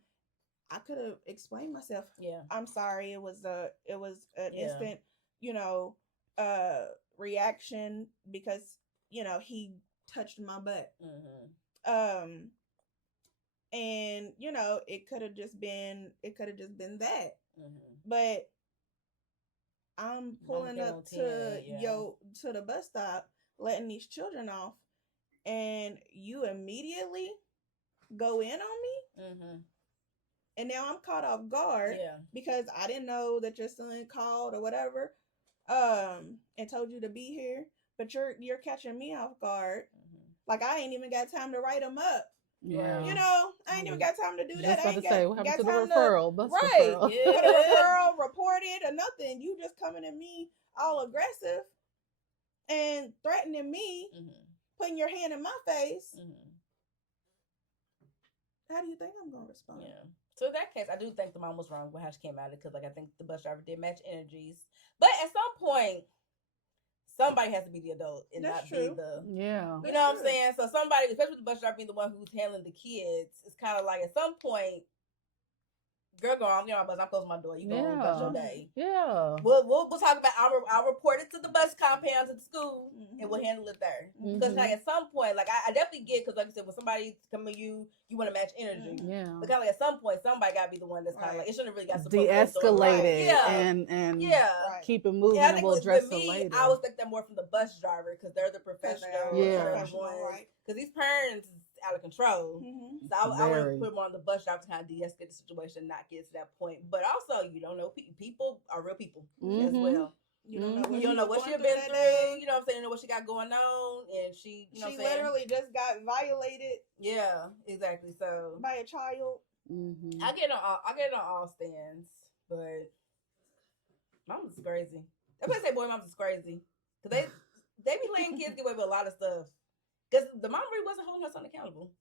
I could have explained myself. Yeah. I'm sorry. It was an instant, reaction because, he touched my butt. And it could have just been that. But I'm pulling up to the bus stop, letting these children off, and you immediately go in on me. And now I'm caught off guard because I didn't know that your son called or whatever, and told you to be here. But you're catching me off guard. Like I ain't even got time to write them up. Yeah. I ain't even got time to do that. Just about I ain't to say, what happened to the time referral? Bus right. referral. Yeah. Put a referral, report it, or nothing. You just coming at me all aggressive and threatening me, putting your hand in my face. How do you think I'm gonna respond? Yeah. So in that case, I do think the mom was wrong with how she came at it because, I think the bus driver did match energies. But at some point, somebody has to be the adult and That's not true. be the. Yeah. You know what I'm saying? So somebody, especially the bus driver being the one who's handling the kids, it's kind of like at some point, girl, I'm getting on my bus. I'm closing my door. You go on bus your day. Yeah. We'll talk about. I'll report it to the bus compound to the school, and we'll handle it there. Because at some point, I definitely get because like I said, when somebody coming to you want to match energy. Yeah. But kind of at some point, somebody got to be the one that's kind of like it shouldn't really got de-escalated and keep it moving. I think and we'll address with me, it later. I always think that more from the bus driver because they're the professional. Right. Because these parents is out of control. So I would put them on the bus driver to kind of de-escalate the situation, and not get to that point. But also, you don't know, people are real people as well. You don't know what she's been through. You know what I'm saying? You know what she got going on, and she literally just got violated. Yeah, exactly. So by a child. I get on all stands, but mama's crazy. That's why I say boy moms is crazy because they be letting kids get away with a lot of stuff. Because the mom really wasn't holding her son accountable.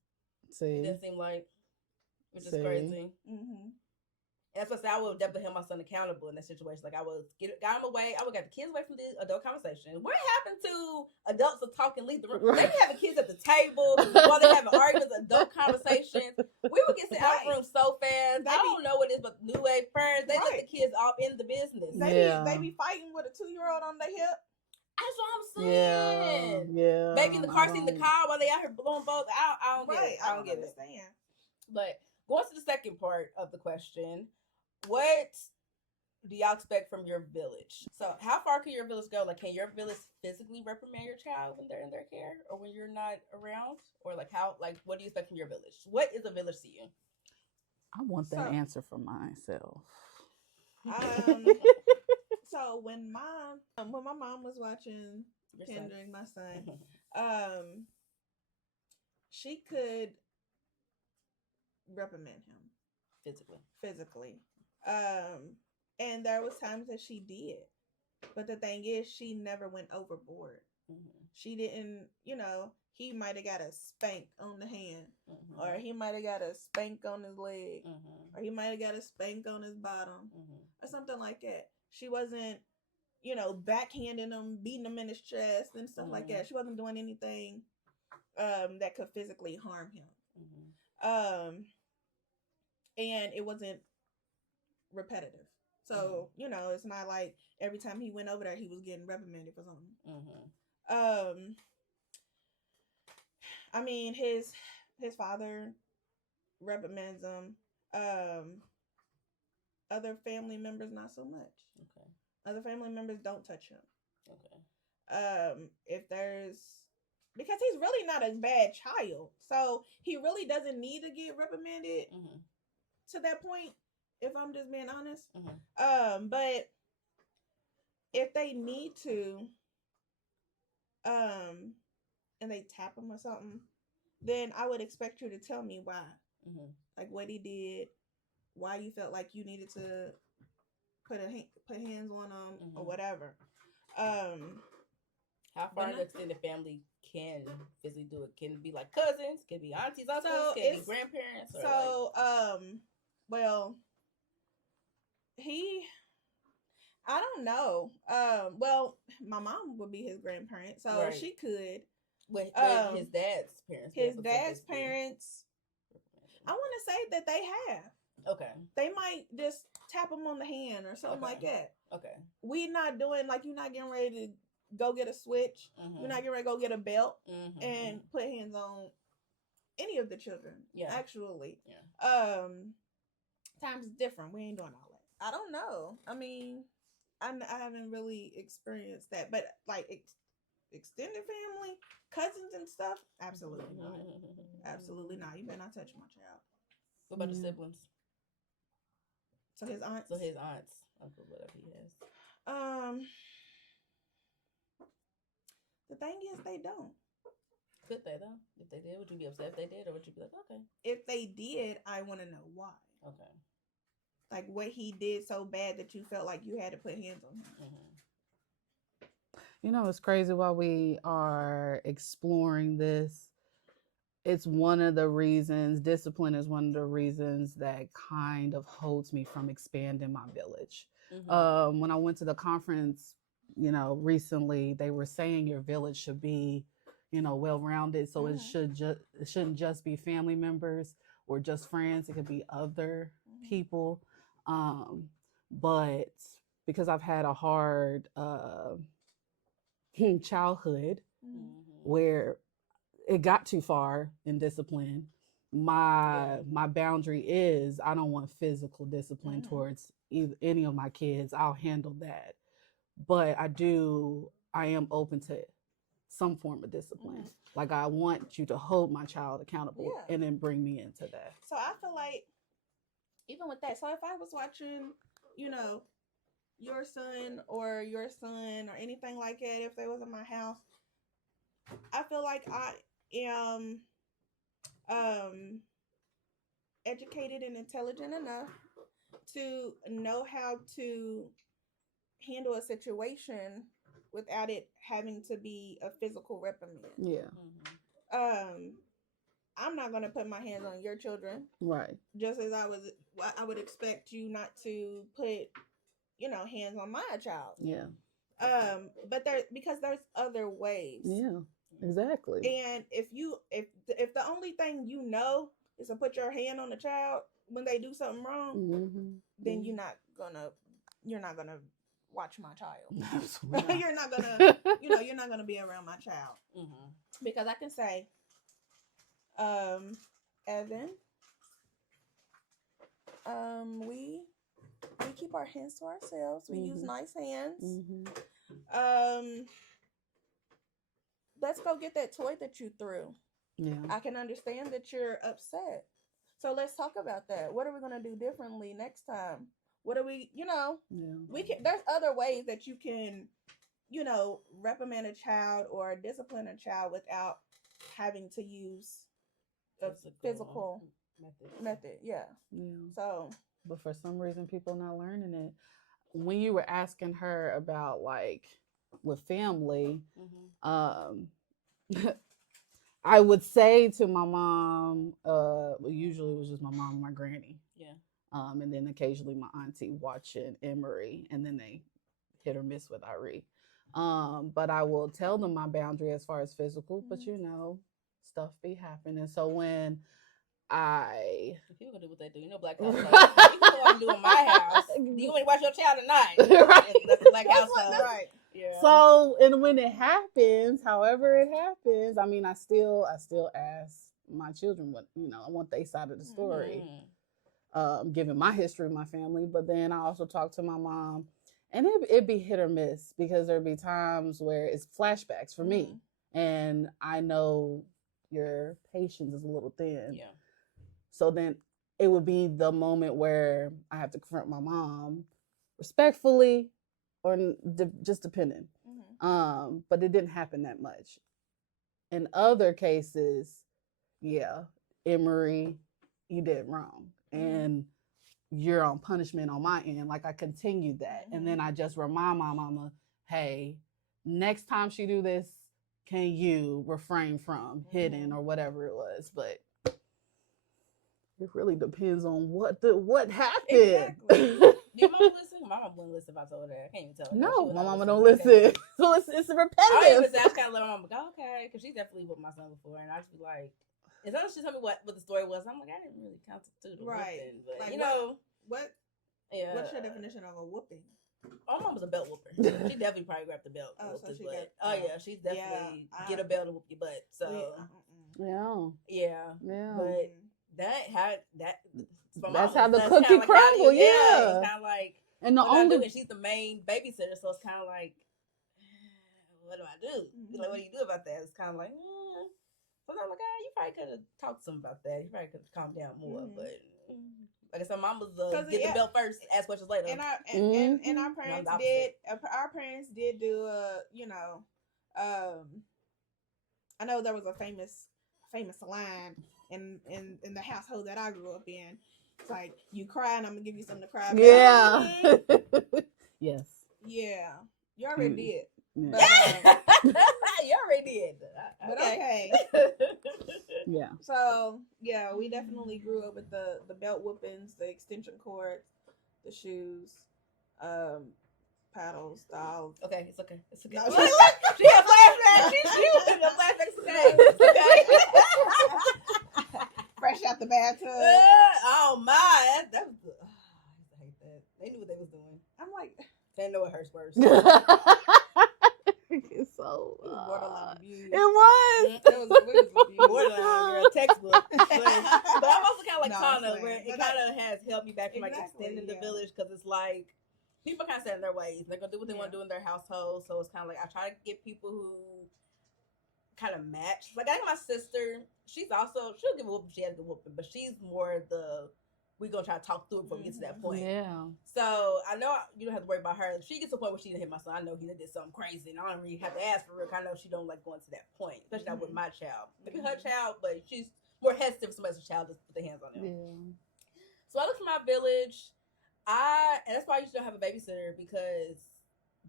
It didn't seem like, which is crazy. And that's what I said. I would definitely hold my son accountable in that situation. Like I would got him away. I would got the kids away from the adult conversation. What happened to adults are talking leave the room? They be having kids at the table while they having arguments, adult conversations. We would get sent out of the room so fast. I don't know what it is, but new age parents, they let the kids off in the business. They be fighting with a 2-year-old on their hip. That's what I'm saying. Yeah. Maybe in the car seat in the car while they out here blowing both. I don't get it. I don't get it. But going to the second part of the question, what do y'all expect from your village? So how far can your village go? Like, can your village physically reprimand your child when they're in their care or when you're not around? Or what do you expect from your village? What is a village to you? I want that answer for myself. So when my mom was watching Kendrick, my son, she could reprimand him physically. And there was times that she did, but the thing is, she never went overboard. She didn't, he might have got a spank on the hand, or he might have got a spank on his leg, or he might have got a spank on his bottom, or something like that. She wasn't, backhanding him, beating him in his chest and stuff like that. She wasn't doing anything that could physically harm him. And it wasn't repetitive. So, it's not like every time he went over there, he was getting reprimanded for something. I mean, his father reprimands him. Other family members, not so much. Okay. Other family members don't touch him. Okay. Because he's really not a bad child, so he really doesn't need to get reprimanded to that point. If I'm just being honest, but if they need to, and they tap him or something, then I would expect you to tell me why, like what he did, why you felt like you needed to put hands on him or whatever. How far an extended family can physically do it? Can it be like cousins? Can it be aunties, uncles? Can it be grandparents? Well, I don't know. Well, my mom would be his grandparent, so she could. Wait, his dad's parents. His dad's parents. I want to say that they have. Okay. They might just tap him on the hand or something like that. Okay. We not doing like, you're not getting ready to go get a switch. Mm-hmm. You're not getting ready to go get a belt mm-hmm. and put hands on any of the children. Yeah. Actually. Yeah. Times different. We ain't doing all that. I don't know. I mean, I haven't really experienced that, but like extended family, cousins and stuff, absolutely not. Absolutely not. You better not touch my child. What about the siblings? So his aunts, uncle, whatever he has. The thing is, they don't. Could they though? If they did, would you be upset if they did, or would you be like, okay? If they did, I want to know why. Okay. Like what he did so bad that you felt like you had to put hands on him. Mm-hmm. You know, it's crazy while we are exploring this. It's one of the reasons, discipline is one of the reasons that kind of holds me from expanding my village. Mm-hmm. When I went to the conference, you know, recently, they were saying your village should be, you know, well-rounded. So it shouldn't just be family members or just friends. It could be other people. But because I've had a hard childhood where it got too far in discipline, my boundary is I don't want physical discipline towards any of my kids. I'll handle that. But I am open to some form of discipline. Like I want you to hold my child accountable and then bring me into that. So I feel like even with that, so if I was watching, you know, your son or anything like that, if they was in my house, I feel like I am educated and intelligent enough to know how to handle a situation without it having to be a physical reprimand. Yeah. I'm not gonna put my hands on your children. Right. Just as I would expect you not to put, you know, hands on my child. Yeah. But because there's other ways. Yeah. Exactly. And if the only thing you know is to put your hand on the child when they do something wrong, then you're not gonna watch my child. Absolutely. You're not gonna be around my child. Because I can say, Evan, we keep our hands to ourselves. We use nice hands. Let's go get that toy that you threw. Yeah. I can understand that you're upset. So let's talk about that. What are we going to do differently next time? What are we, there's other ways that you can, reprimand a child or discipline a child without having to use a physical method. Yeah. So. But for some reason, people not learning it. When you were asking her about like with family, I would say to my mom, usually it was just my mom and my granny. Yeah. And then occasionally my auntie watching Emery, and then they hit or miss with Irie. But I will tell them my boundary as far as physical, but stuff be happening. So when people gonna do what they do, Black house. Like, you can go out and do in my house. You want to watch your child tonight? Right. That's the Black house. Right. Yeah. So, and when it happens, however it happens, I mean, I still ask my children what, I want their side of the story, given my history of my family. But then I also talk to my mom, and it'd be hit or miss, because there'd be times where it's flashbacks for me. And I know your patience is a little thin. Yeah. So then it would be the moment where I have to confront my mom respectfully, or just depending. But it didn't happen that much. In other cases, Emery, you did wrong. And you're on punishment on my end. Like I continued that. And then I just remind my mama, hey, next time she do this, can you refrain from hitting or whatever it was? But It really depends on what happened. Exactly. Your mama listen? My mama wouldn't listen if I told her. I can't even tell her. No, my mama don't Okay. listen. So it's I don't repetitive. even say, I kind of let my mama go, okay, because she's definitely with my son before, and I just be like, as long as she tell me what the story was, I'm like, I didn't really constitute a whooping, but Like, you know, what? yeah. What's your definition of a whooping? My mom was a belt whooper. She definitely probably grabbed the belt. Oh, so she butt. got, Yeah, she's definitely yeah, get a belt and whoop your butt. So Yeah. but that had that. That's how the cookie crumble. Yeah, it's kind of like, and the what only I do, and she's the main babysitter, so it's kind of like, what do I do? Like, what do you do about that? It's kind of like, so I'm like, you probably could have talked to him about that. You probably could have calmed down more, but. Like I said, mom was get the belt first, ask questions later. And our parents did. Our parents did do I know there was a famous line in the household that I grew up in. It's like, you cry and I'm gonna give you something to cry about. Yeah. Yes. Yeah. You already did. Yeah. But, you already did. But okay. Yeah. So yeah, we definitely grew up with the belt whoopings, the extension cords, the shoes, paddles, dolls. Okay, it's okay. It's okay. No, look, she had flashbacks. She was in the flashbacks today. Okay. Fresh out the bathtub. Oh my, that was. I hate that. They knew what they was doing. I'm like, they know it hurts worse. It's so borderline abuse. It was. It was borderline girl textbook. But I'm also kind of like Tana, where it kind of has helped me back from like extending the village, because it's like people kind of set in their ways. They're gonna do what they want to do in their household. So it's kind of like I try to get people who kind of match. Like I got my sister. She'll give a whooping if she has to whooping, but she's more we're gonna try to talk through it before we get to that point. Yeah. So I know you don't have to worry about her. If she gets to the point where she didn't hit my son, I know he did something crazy, and I don't really have to ask for real. I know she don't like going to that point, especially not with my child. Maybe her child, but she's more hesitant for somebody's child just put their hands on them. Yeah. So I look for my village. And that's why I usually don't have a babysitter, because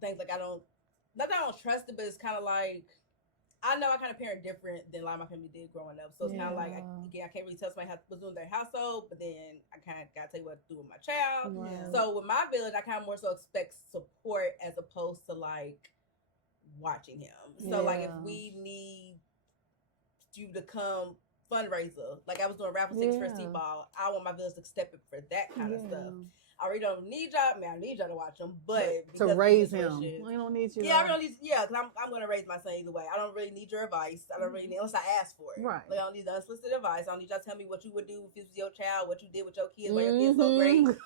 things like not that I don't trust it, but it's kind of like, I know I kind of parent different than a lot of my family did growing up. So it's kind of like, I can't really tell somebody how was doing their household, but then I kind of got to tell you what to do with my child. Yeah. So with my village, I kind of more so expect support as opposed to like watching him. So like if we need you to come fundraiser, like I was doing raffle tickets for T-ball, I want my village to step in for that kind of stuff. I already don't need y'all. I mean, I need y'all to watch him, but to raise him, we don't need you. Yeah, I don't need. Yeah, because I'm going to raise my son either way. I don't really need your advice. I don't really need, unless I ask for it. Right. Like I don't need the unsolicited advice. I don't need y'all to tell me what you would do if this was your child, what you did with your kids, why your kids so great.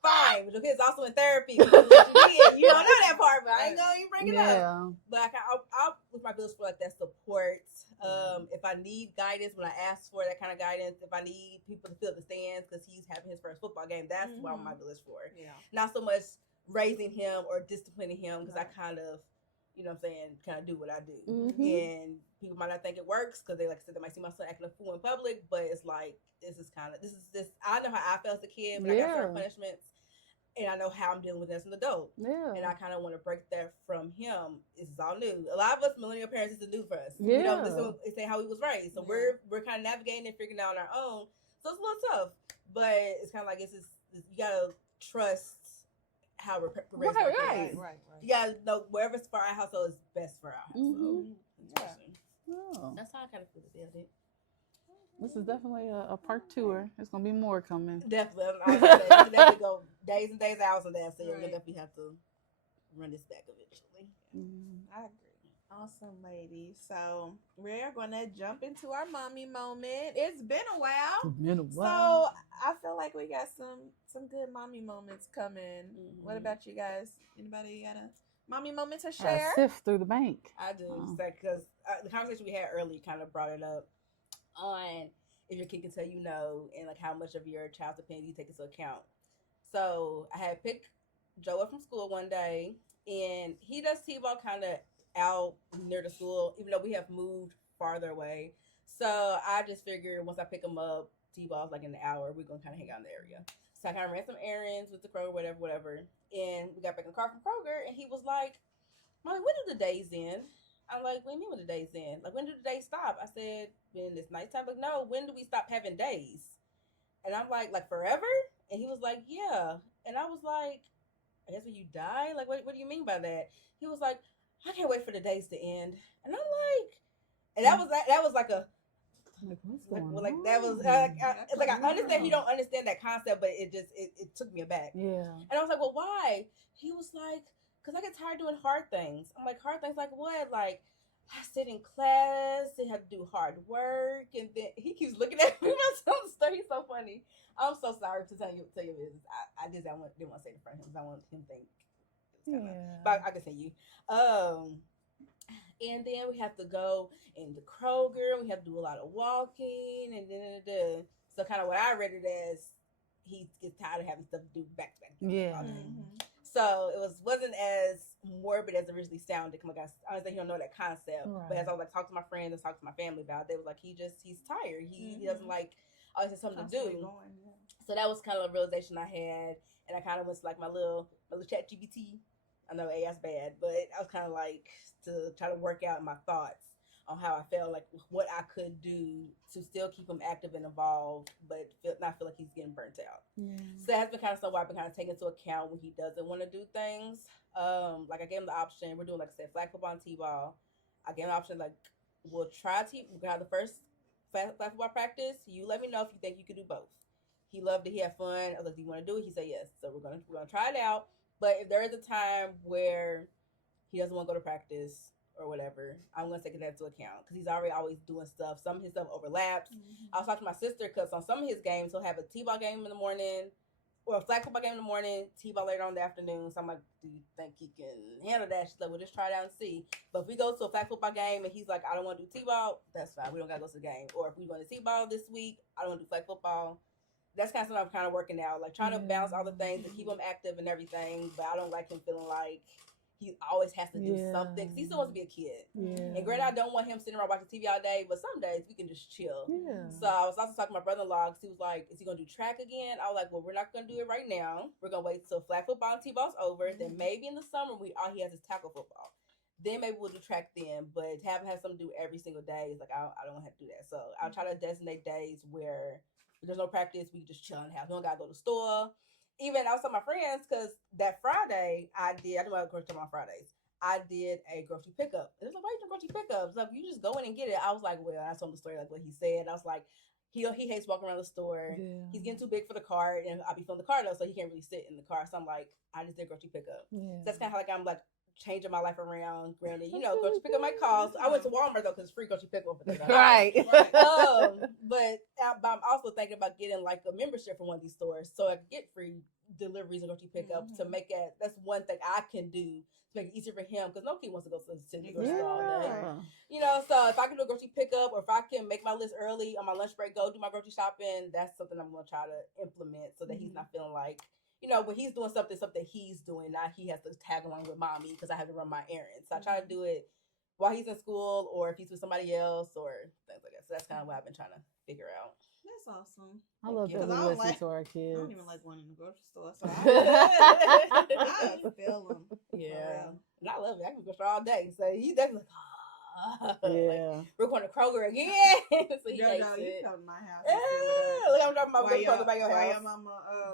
Fine, but your kids also in therapy. You don't know that part, but I ain't gonna even bring it up. But I'll look my bills for like that support. If I need guidance, when I ask for that kind of guidance, if I need people to fill the stands because he's having his first football game, that's what I'm my village for. Yeah. Not so much raising him or disciplining him, because I kind of, you know what I'm saying, kind of do what I do. And people might not think it works because they, like I said, they might see my son acting a fool in public, but it's like, this is I know how I felt as a kid when I got certain punishments. And I know how I'm dealing with this as an adult. Yeah. And I kind of want to break that from him. This is all new. A lot of us millennial parents, this is new for us. Yeah. You know, this is how we was raised. So we're kind of navigating and figuring out on our own. So it's a little tough. But it's kind of like, you got to trust how we're raised. Right. You got to know wherever's for our household is best for our household. That's how I kind of feel about it. This is definitely a part tour. There's gonna be more coming. Definitely. I definitely go days and days, hours on that. So you'll definitely have to run this back eventually. I agree. Awesome, ladies. So we're gonna jump into our mommy moment. It's been a while. So I feel like we got some good mommy moments coming. What about you guys? Anybody got a mommy moment to share? Sift through the bank. I do, because the conversation we had earlier kind of brought it up on if your kid can tell you no, and like how much of your child's opinion you take into account. So I had picked Joe up from school one day, and he does T-ball kind of out near the school, even though we have moved farther away. So I just figured once I pick him up, T-ball's like in an hour, we're gonna kind of hang out in the area. So I kind of ran some errands with the Kroger, whatever. And we got back in the car from Kroger, and he was like, "Mommy, when do the days end?" I'm like, "What do you mean when the days end? Like, when do the days stop?" I said, "When it's nighttime." Like, no, when do we stop having days? And I'm like forever? And he was like, yeah. And I was like, I guess when you die? Like, what do you mean by that? He was like, I can't wait for the days to end. And I'm like, and that was like a, Like, what's going like on? that was like I understand he don't understand that concept, but it just it took me aback. Yeah. And I was like, well, why? He was like, because I get tired doing hard things. I'm like, hard things like what? Like, I sit in class and have to do hard work, and then he keeps looking at me about some stuff. He's so funny. I'm so sorry to tell you this. I didn't want to say it in front of him because I want him to think. Yeah. But I can say you. And then we have to go into Kroger. We have to do a lot of walking, and then so kind of what I read it as, he gets tired of having stuff to do back to back. Yeah. So it wasn't as morbid as it originally sounded. Like I don't think he don't know that concept. Right. But as I was like talking to my friends and talking to my family about it, they was like, he's tired. He doesn't like always have something to do. So that was kind of a realization I had, and I kind of went to like my little chat GPT. I know AI's bad, but I was kind of like to try to work out my thoughts on how I felt, like what I could do to still keep him active and involved, but not feel like he's getting burnt out. Yeah. So that's been kind of something I've been kind of taking into account when he doesn't want to do things. Like I gave him the option. We're doing, like I said, flag football and t-ball. I gave him the option, like, we'll try we're gonna have the first flag football practice. You let me know if you think you could do both. He loved it. He had fun. I was like, do you want to do it? He said yes. So we're gonna try it out. But if there is a time where he doesn't want to go to practice or whatever, I'm going to take that into account because he's already always doing stuff. Some of his stuff overlaps. I was talking to my sister because on some of his games, he'll have a t-ball game in the morning or a flag football game in the morning, t-ball later on in the afternoon. So I'm like, do you think he can handle that? She's like, we'll just try it out and see. But if we go to a flag football game and he's like, I don't want to do t-ball, that's fine. We don't got to go to the game. Or if we want to t-ball this week, I don't want to do flag football. That's kind of something I'm kind of working out, like trying to balance all the things to keep him active and everything. But I don't like him feeling like he always has to do something because he still wants to be a kid. Yeah. And granted, I don't want him sitting around watching TV all day, but some days we can just chill. Yeah. So I was also talking to my brother-in-law because he was like, is he going to do track again? I was like, well, we're not going to do it right now. We're going to wait till flag football and t-ball's over. Then maybe in the summer, all he has is tackle football. Then maybe we'll do track then. But to have something to do every single day is like, I don't have to do that. So I'll try to designate days where if there's no practice, we can just chill in the house. We don't gotta go to the store. Even I was telling my friends because that Friday I do my grocery on Fridays. I did a grocery pickup. And it's like, why you do grocery pickups? Like, you just go in and get it. I was like, well, I told him the story like what he said. I was like, he hates walking around the store. Yeah. He's getting too big for the cart, and I'll be filling the car though, so he can't really sit in the car. So I'm like, I just did grocery pickup. Yeah. So that's kind of like I'm like changing my life around. Granted, grocery pickup might cost. I went to Walmart though because it's free grocery pickup. Right. But I'm also thinking about getting like a membership for one of these stores so I can get free deliveries and grocery pickup to make it. That's one thing I can do to make it easier for him because no kid wants to go to the grocery store all day. So if I can do a grocery pickup or if I can make my list early on my lunch break, go do my grocery shopping, that's something I'm going to try to implement so that he's not feeling like, when he's doing something he's doing, not he has to tag along with mommy because I have to run my errands. So I try to do it while he's in school or if he's with somebody else or things like that. So that's kind of what I've been trying to figure out. That's awesome. I love that we listen to our kids. I don't even like going in the grocery store, so I feel them. Yeah. And I love it. I can go all day. So he's definitely like, yeah. We're going to Kroger again. So he hates you come to my house. Yeah. Look, I'm dropping my brother by your house. Why your mama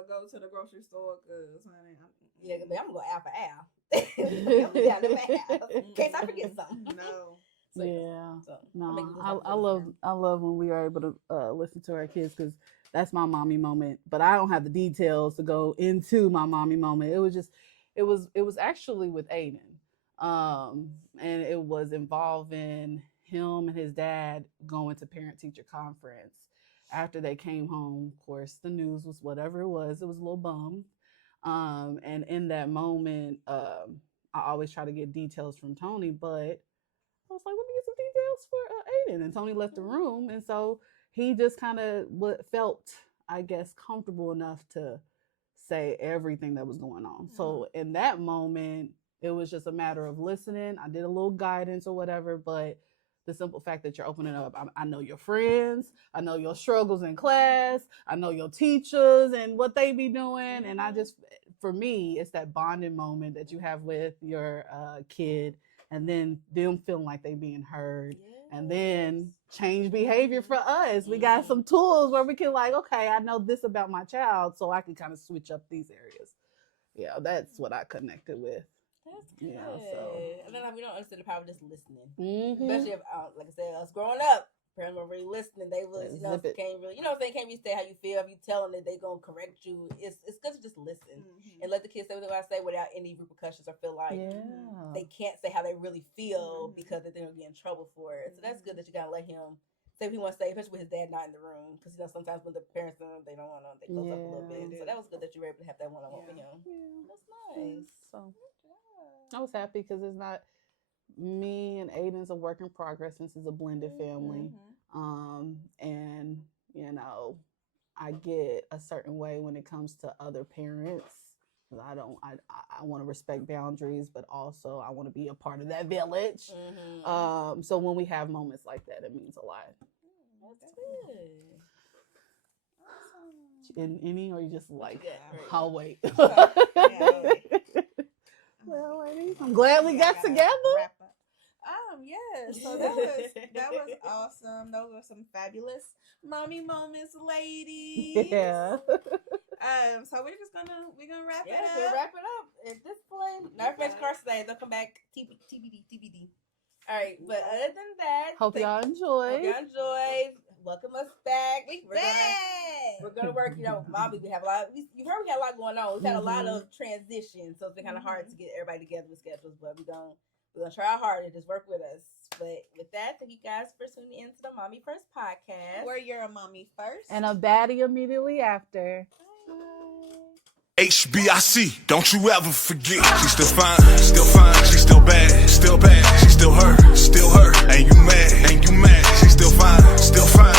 go to the grocery store? Cause honey, I'm gonna go Al for Al. I'm down to my house in case I forget something. No. So, yeah. So, no, I love when we are able to listen to our kids because that's my mommy moment. But I don't have the details to go into my mommy moment. It was actually with Aiden. And it was involving him and his dad going to parent-teacher conference. After they came home, of course, the news was whatever it was a little bummed. And in that moment, I always try to get details from Tony, but I was like, let me get some details for Aiden. And Tony left the room. And so he just kind of felt, I guess, comfortable enough to say everything that was going on. Mm-hmm. So in that moment, it was just a matter of listening. I did a little guidance or whatever, but the simple fact that you're opening up, I know your friends, I know your struggles in class, I know your teachers and what they be doing. And I just, for me, it's that bonding moment that you have with your kid and then them feeling like they being heard And then change behavior for us. We got some tools where we can like, okay, I know this about my child, so I can kind of switch up these areas. Yeah, that's what I connected with. That's good. Yeah, so. And then we don't understand the power of just listening. Mm-hmm. Especially if, like I said, us growing up, parents weren't really listening. They really, can't really, can't really say how you feel. If you tell them that they gonna correct you, it's good to just listen and let the kids say what they want to say without any repercussions or feel like they can't say how they really feel because they're gonna get in trouble for it. So that's good that you gotta let him say what he wants to say, especially with his dad not in the room, because sometimes when the parents they don't want to, they close up a little bit. So that was good that you were able to have that one-on-one with him. That's nice. So I was happy because it's not. Me and Aiden's a work in progress since it's a blended family. And I get a certain way when it comes to other parents. I want to respect boundaries, but also I want to be a part of that village. So when we have moments like that, it means a lot. That's good. In any, or you just like, I'll wait. Well, ladies, I'm glad we got together. Yeah. So that was awesome. Those were some fabulous mommy moments, ladies. Yeah. So we're gonna wrap it up. We'll wrap it up at this point. Not French cars today. They'll come back TBD. All right, but other than that, hope y'all enjoyed. Welcome us back. We're gonna work. Mommy, we have a lot. You heard we had a lot going on. We've had a lot of transitions, so it's been kind of hard to get everybody together with schedules. But we're gonna try our hardest. Just work with us. But with that, thank you guys for tuning in to the Mommy First podcast, where you're a mommy first and a baddie immediately after. HBIC, don't you ever forget. She's still fine, she's still bad, she still her, and you mad, she's still fine,